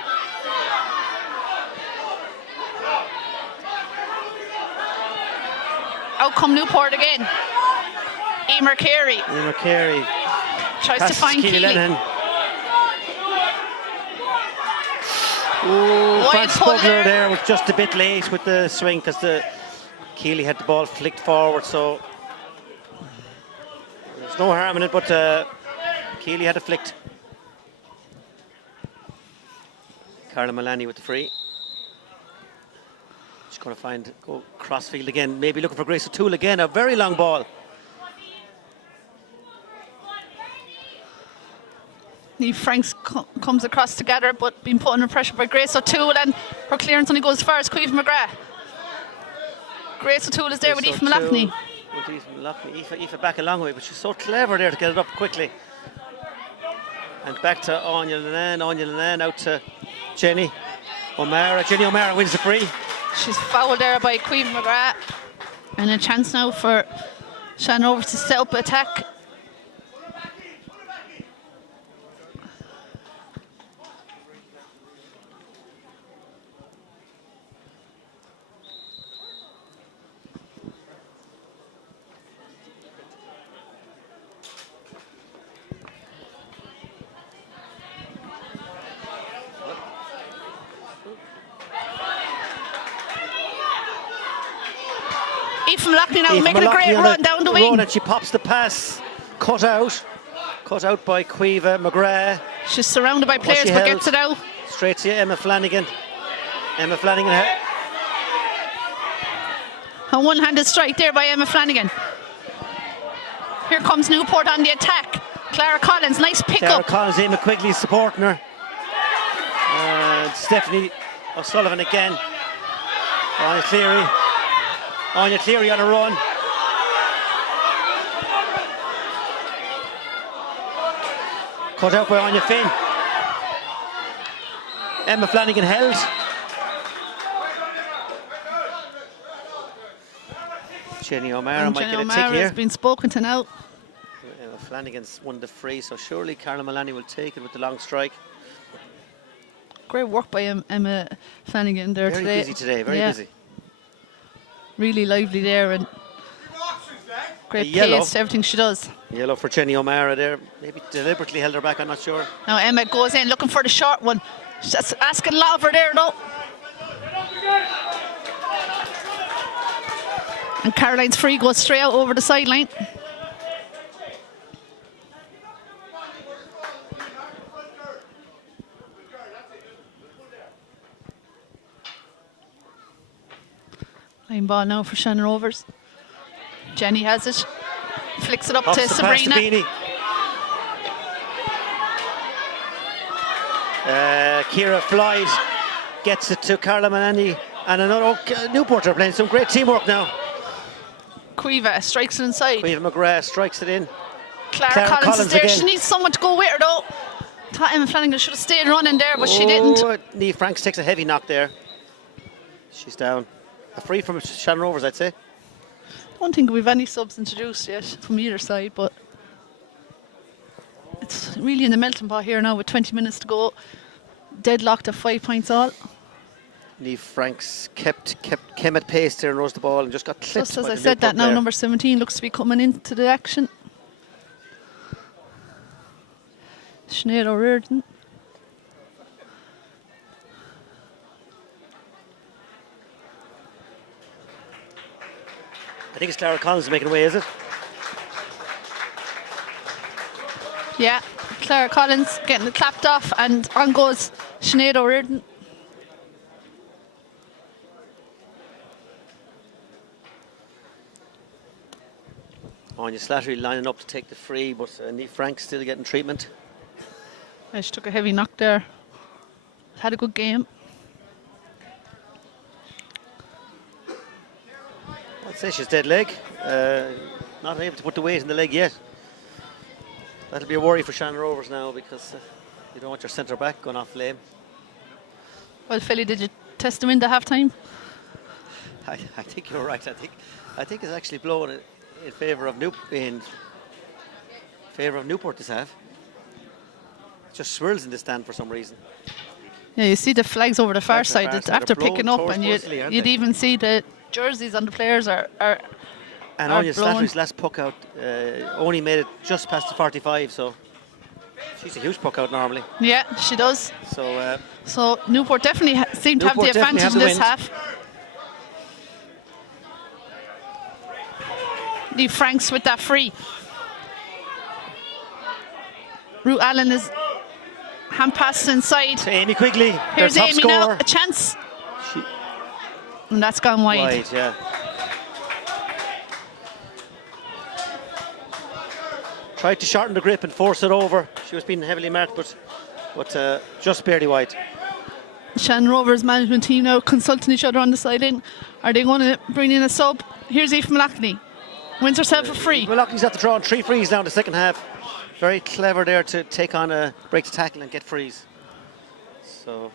Out come Newport again. Emer Carey Emer Carey tries to passes find Keely Keely. Lennon. Ooh, Wide Frances pull Bugler there was just a bit late with the swing because the Keely had the ball flicked forward, so there's no harm in it, but Keely had it flicked. Carla Malani with the free. She's going to go crossfield again, maybe looking for Grace O'Toole again. A very long ball. Niamh Franks comes across together, but being put under pressure by Grace O'Toole, and her clearance only goes as far as Caoimhe McGrath. Grace O'Toole is there with Aoife Malochney. Aoife back a long way, but she's so clever there to get it up quickly. And back to Anya Lennon out to Jenny O'Mara. Jenny O'Mara wins the free. She's fouled there by Caoimhe McGrath. And a chance now for Shannon Rovers to set up attack. Aoife Malochney now making a great run down the wing. And she pops the pass, cut out by Caoimhe McGrath. She's surrounded by players but gets it out. Straight to Emma Flanagan. Emma Flanagan. A one-handed strike there by Emma Flanagan. Here comes Newport on the attack. Clara Collins, nice pick Clara up. Collins, Emma Quigley supporting her. Stephanie O'Sullivan again. Anya Cleary on a run. Cut out by Anya Finn. Emma Flanagan held. Jenny O'Mara might get a tick here. Has been spoken to now. Emma Flanagan's won the free, so surely Carla Malani will take it with the long strike. Great work by Emma Flanagan there very today. Busy today, very busy. Really lively there and great pace to everything she does. Yellow for Jenny O'Mara there. Maybe deliberately held her back, I'm not sure. Now Emma goes in looking for the short one. She's asking a lot of her there though. And Caroline's free goes straight out over the sideline. Line ball now for Shannon Rovers. Jenny has it. Flicks it up to Sabrina. Ciara Floyd gets it to Carla Manani. And another Newport are playing some great teamwork now. Cueva strikes it inside. Cueva McGrath strikes it in. Clara Collins is there. Again. She needs someone to go with her though. Thought Emma Flanagan should have stayed running there, but she didn't. Niamh Franks takes a heavy knock there. She's down. A free from Shannon Rovers, I'd say. I don't think we've any subs introduced yet from either side, but it's really in the melting pot here now with 20 minutes to go. Deadlocked at 5 points all. Niamh Franks came at pace there and rose the ball and just got clipped. Just as I said that now, number 17 looks to be coming into the action. Sinead O'Riordan. I think it's Clara Collins making away, is it? Yeah, Clara Collins getting it clapped off, and on goes Sinead O'Riordan. Anya Slattery lining up to take the free, but Niamh Franks still getting treatment. Yeah, she took a heavy knock there. Had a good game. I'd say she's dead leg. Not able to put the weight in the leg yet. That'll be a worry for Shannon Rovers now because you don't want your centre back going off lame. Well, Philly, did you test them into half time? I think you're right. I think it's actually blowing in favour of Newport this half. It just swirls in the stand for some reason. Yeah, you see the flags over the far side. It's after picking up, and you'd even see the jerseys on the players are and Anya Slattery's last puck out only made it just past the 45, so she's a huge puck out normally. Yeah, she does. So Newport definitely seem to have the advantage in this half. Niamh Franks with that free. Ruth Allen is hand passed inside. To Amy Quigley. Here's top Amy scorer. now, a chance. And that's gone wide. Yeah. Tried to shorten the grip and force it over. She was being heavily marked, but just barely wide. Shannon Rovers management team now consulting each other on the sideline. Are they going to bring in a sub? Here's Aoife Malachney. Wins herself a free. Malachney's at the draw on 3 frees now in the second half. Very clever there to take on a break to tackle and get frees. So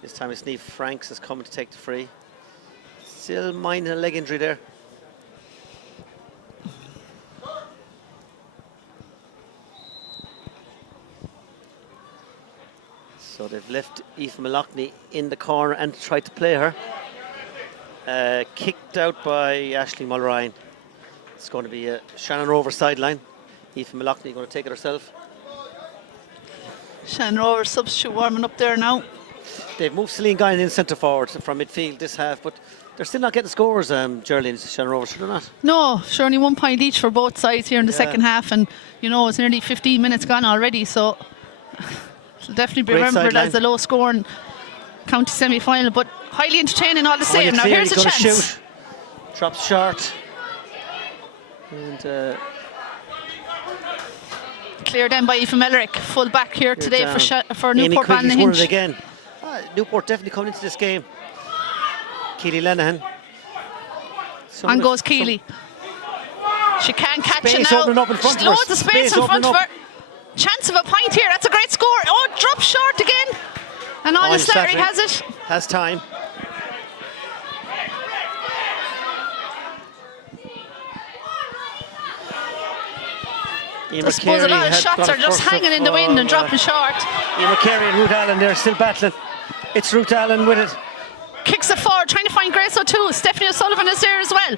this time it's Niamh Franks is coming to take the free. Still minding a leg injury there. So they've left Aoife Malachney in the corner and tried to play her. Kicked out by Aisling Mulryan. It's going to be a Shannon Rovers sideline. Aoife Malachney going to take it herself. Shannon Rovers substitute warming up there now. They've moved Celine Guyan in centre forward from midfield this half, but they're still not getting scores, Geraldine, Shannon Rovers, should they not? No, sure, only 1 point each for both sides here in the second half, and you know it's nearly 15 minutes gone already, so it'll definitely be remembered as a low scoring county semi-final, but highly entertaining all the same. Now here's a chance. Shoot. Drops short. And cleared then by Aoife Mellerick, full back here today for Newport Ballynahinch. Again. Newport definitely coming into this game. Keely Lenihan. On goes Keely. She can't catch it now. There's loads of space in front of her. Chance of a point here. That's a great score. Oh, drop short again. And Anya Slattery has it. Has time. I suppose a lot of shots are just hanging in the wind and dropping short. Ian McCary and Ruth Allen, they're still battling. It's Ruth Allen with it. Kicks it forward, trying to find Grace O'Toole. Stephanie O'Sullivan is there as well.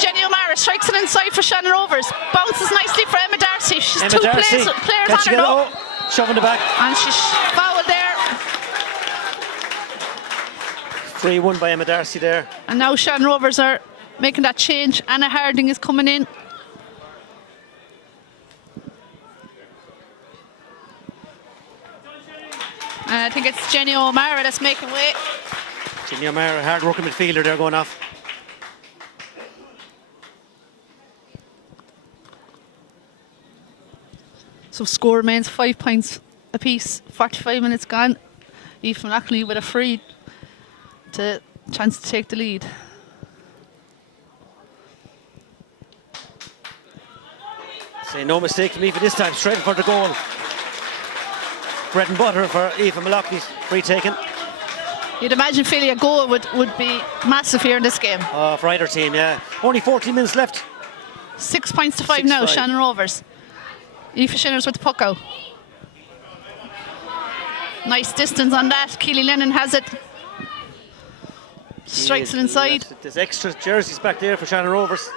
Jenny O'Mara strikes it inside for Shannon Rovers. Bounces nicely for Emma Darcy. She's Emma two Darcy. players on her now. Shoving the back. And she's fouled there. 3-1 by Emma Darcy there. And now Shannon Rovers are making that change. Anna Harding is coming in. And I think it's Jenny O'Mara that's making way. Jenny O'Mara, hard working midfielder there going off. So score remains 5 points apiece. 45 minutes gone. Aoife McLaughlin with a free to chance to take the lead. Say no mistake from Aoife this time, straight for the goal. Bread and butter for Aoife McLaughlin's free taken. You'd imagine Philly a goal would be massive here in this game. For either team, yeah. Only 14 minutes left. 6 points to 5 now, 6-5. Shannon Rovers. Aoife Shinners with the puck out. Nice distance on that. Keely Lennon has it. Strikes it inside. There's extra jerseys back there for Shannon Rovers.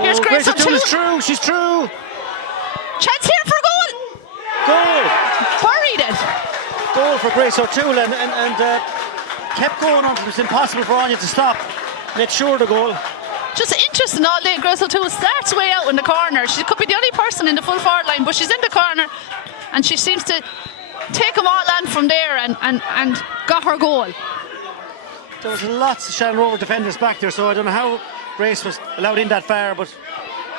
Here's Grace O'Toole O'Toole. is true, she's true. Chance here for a goal. Goal. Buried it. Goal for Grace O'Toole and kept going until it was impossible for Anya to stop. Made sure the goal. Just interesting all day. Grace O'Toole starts way out in the corner. She could be the only person in the full forward line, but she's in the corner and she seems to take them all on from there and got her goal. There was lots of Shannon Rover defenders back there, so I don't know how Grace was allowed in that far, but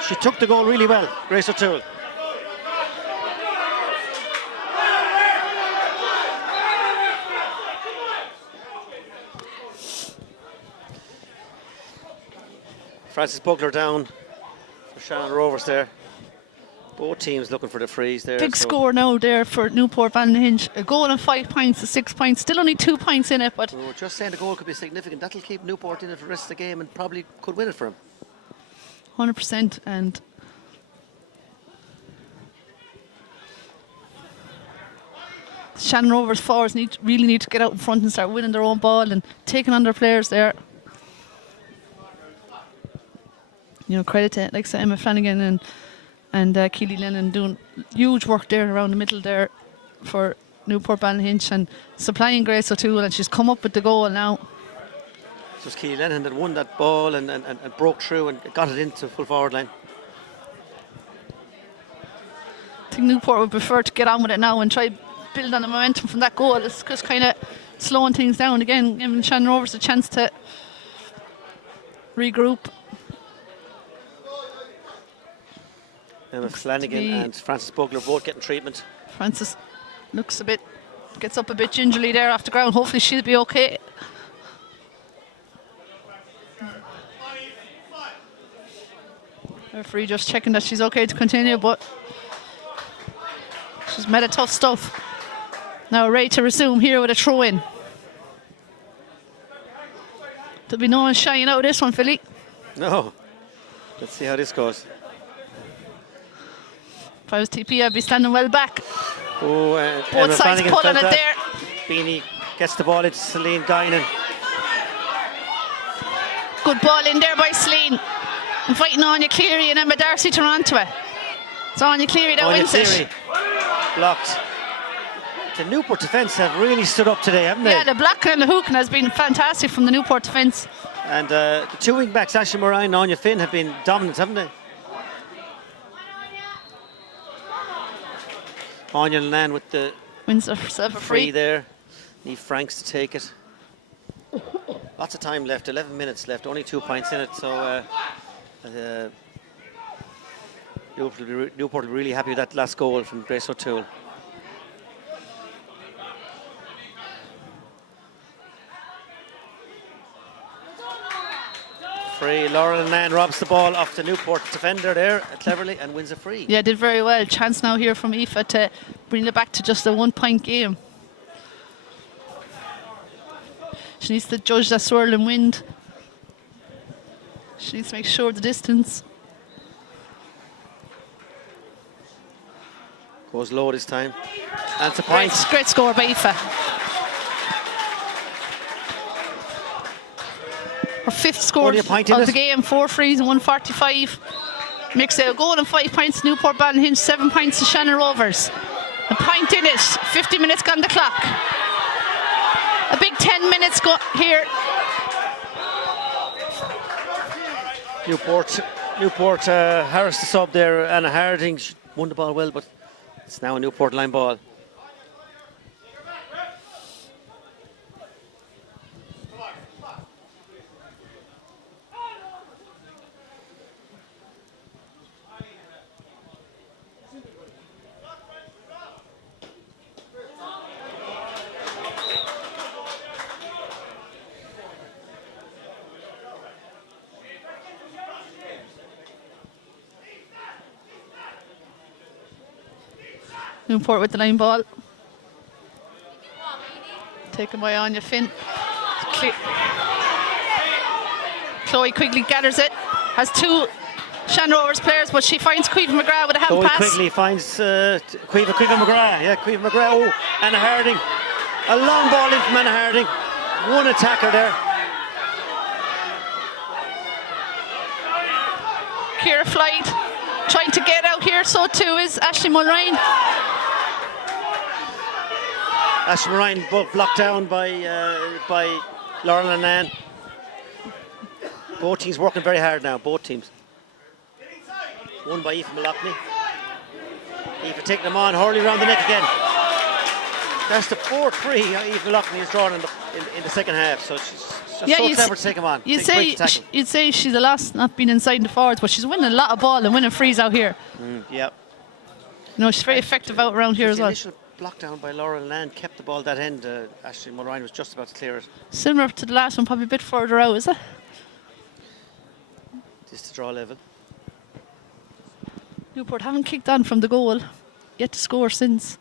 she took the goal really well, Grace O'Toole. Francis Bugler down for Shannon Rovers there. Both teams looking for the freeze there. Big score now there for Newport Ballinhinch. A goal and 5 points to 6 points. Still only 2 points in it, but we're just saying the goal could be significant. That'll keep Newport in it for the rest of the game and probably could win it for him. 100%. And Shannon Rovers forwards really need to get out in front and start winning their own ball and taking on their players there. You know, credit to like Emma Flanagan and Keely Lennon doing huge work there around the middle there for Newport Ballinhinch and supplying Grace O'Toole, and she's come up with the goal now. It was Keely Lennon that won that ball and broke through and got it into full forward line. I think Newport would prefer to get on with it now and try build on the momentum from that goal. It's just kind of slowing things down again, giving Shannon Rovers a chance to regroup. Emma Flanagan and Francis Bugler both getting treatment. Francis gets up a bit gingerly there off the ground. Hopefully she'll be okay. Referee just checking that she's okay to continue, but she's met a tough stuff. Now ready to resume here with a throw in. There'll be no one shying out of this one, Philly. No. Let's see how this goes. If I was TP, I'd be standing well back. Oh, both sides pulling it there. Beanie gets the ball into Celine Guinan. Good ball in there by Celine. Inviting Anya Cleary and Emma Darcy to run to it. It's Anya Cleary that wins it. Blocked. The Newport defence have really stood up today, haven't they? Yeah, the blocking and the hooking has been fantastic from the Newport defence. And the two wing backs, Ashley Moran and Anya Finn, have been dominant, haven't they? Anya Lannan with the wins herself a free there. Need Franks to take it. Lots of time left, 11 minutes left, only 2 points in it. So Newport will be really happy with that last goal from Grace O'Toole. Free, Laura Lannan robs the ball off the Newport defender there cleverly and wins a free. Yeah, did very well. Chance now here from Aoife to bring it back to just a 1 point game. She needs to judge that swirling wind. She needs to make sure of the distance. Goes low this time. And it's a point. Great score by Aoife. Her 5th score of the game, 4 frees and 145. Makes it a goal and 5 points to Newport Ballinhinch, 7 points to Shannon Rovers. A point in it, 50 minutes gone the clock. A big 10 minutes go here. Newport Harris the sub there. Anna Harding won the ball well, but it's now a Newport line ball. Newport with the line ball. Taken by Anya Finn. Chloe Quigley gathers it. Has 2 Shannon Rovers players, but she finds Caoimhe McGrath with a hand pass. Chloe Quigley finds Caoimhe McGrath. Yeah, Caoimhe McGrath. Oh, Anna Harding. A long ball in from Anna Harding. One attacker there. Ciara Floyd trying to get out here, so too is Ashley Mulrine. Ashley Mulrine blocked down by Laurel and Ann. Both teams working very hard now, both teams. Won by Aoife Mallochny. Aoife taking them on, hurling around the neck again. That's the 4-3 Aoife Mallochny is drawn in the second half, so she's so clever to take them on. You'd say she's the last not been inside the forwards, but she's winning a lot of ball and winning frees out here. Yeah. No, she's very effective out around here as well. Block down by Laurel Land kept the ball that end. Ashley Mulrine was just about to clear it. Similar to the last one, probably a bit further out, is it? Just to draw level. Newport haven't kicked on from the goal, yet to score since.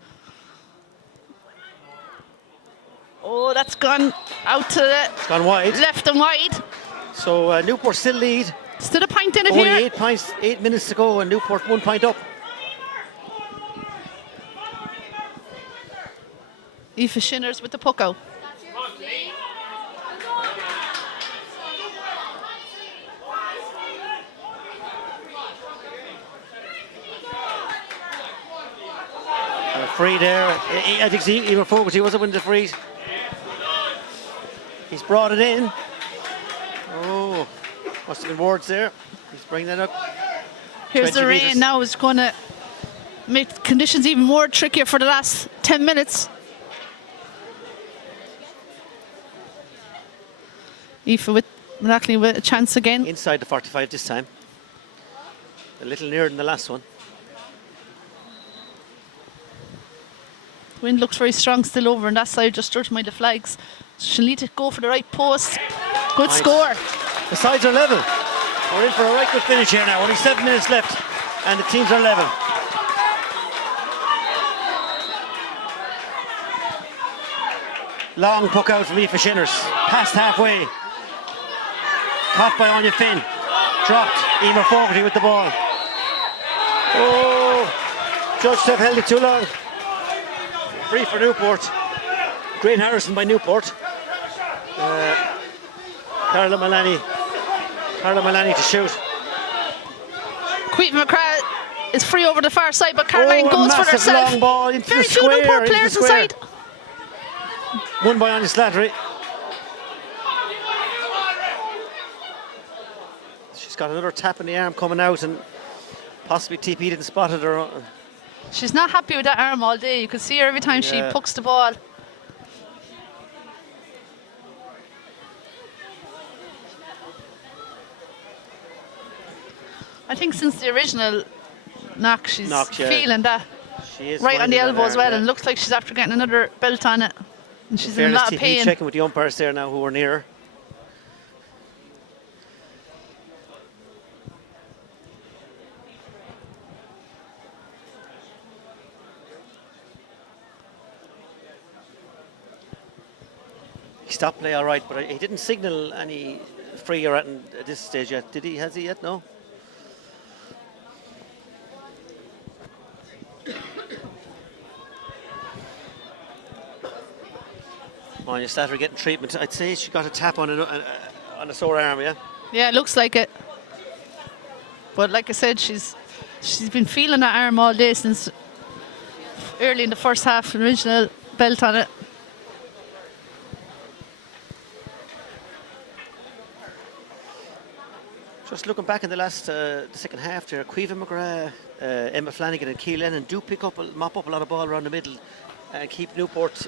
Oh, that's gone out to the it's gone wide. Left and wide. So Newport still lead. Still a point in it Only here. 8 points, 8 minutes to go, and Newport 1 point up. Aoife Shinners with the puck out. Free there. I think even Fogarty wasn't winning the freeze. He's brought it in. Oh, must have been Wards there. He's bringing that up. Here's the rain meters. Now is going to make conditions even more trickier for the last 10 minutes. Aoife with Mallochny with a chance again. Inside the 45 this time. A little nearer than the last one. Wind looks very strong still over on that side, just to mind the flags. She'll need to go for the right post. Good score. The sides are level. We're in for a right good finish here now. Only 7 minutes left and the teams are level. Long puck out from Aoife Shinners. Past halfway. Caught by Anya Finn. Dropped. Emer Fogarty with the ball. Oh, Judge Steph held it too long. Free for Newport. Great Harrison by Newport. Carla Malani to shoot. Caoimhe McGrath is free over the far side, but Caroline goes for herself. Long ball into very the square, few Newport players inside. Won by Anya Slattery. She's got another tap in the arm coming out, and possibly TP didn't spot it. Or she's not happy with that arm all day. You can see her every time she pucks the ball. I think since the original knock, she's feeling that. She is right on the elbow as well, and looks like she's after getting another belt on it. And she's in a lot of pain. Checking with the umpires there now who are near her. He stopped play all right, but he didn't signal any free or anything at this stage yet. Did he? Has he yet? No. Anya Slattery getting treatment. I'd say she got a tap on a sore arm, yeah? Yeah, it looks like it. But like I said, she's been feeling that arm all day since early in the first half, original belt on it. Just looking back in the second half there, Caoimhe McGrath, Emma Flanagan and Keelan Lennon do mop up a lot of ball around the middle and keep Newport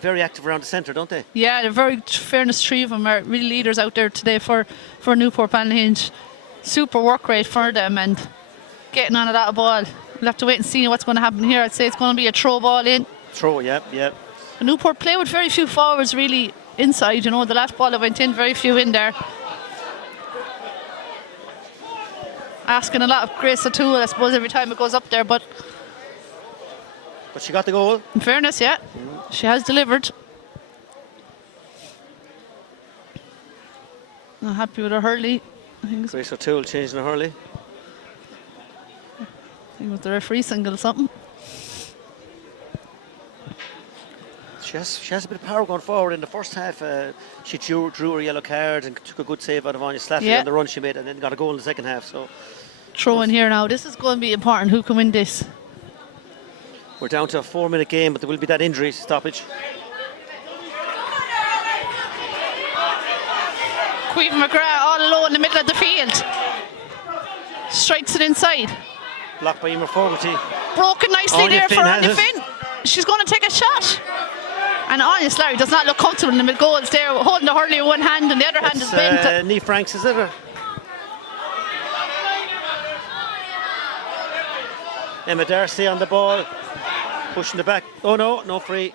very active around the centre, don't they? Yeah, they're very, fairness, three of them are really leaders out there today for Newport Ballyhinch. Super work rate for them and getting on a lot of ball. We'll have to wait and see what's going to happen here. I'd say it's going to be a throw ball in. Throw, yeah. Newport play with very few forwards really inside, the last ball that went in, very few in there. Asking a lot of Grace O'Toole, I suppose, every time it goes up there, but she got the goal. In fairness, yeah, she has delivered. Not happy with her hurley. I think Grace O'Toole changing her hurley. I think it was the referee single or something. She has a bit of power going forward. In the first half, she drew her yellow card and took a good save out of Anya Slattery on the run she made, and then got a goal in the second half. So throw in here now. This is going to be important. Who can win this? We're down to a 4-minute game, but there will be that injury stoppage. Caoimhe McGrath all alone in the middle of the field. Strikes it inside. Blocked by Emer Fogarty. Broken nicely Anya there Finn for has Anya it. Finn. She's going to take a shot. And Anya Slattery does not look comfortable in the mid goals there, holding the hurley with one hand and the other hand is bent. Nee Franks, is it? Emma Darcy on the ball, pushing the back. Oh no free.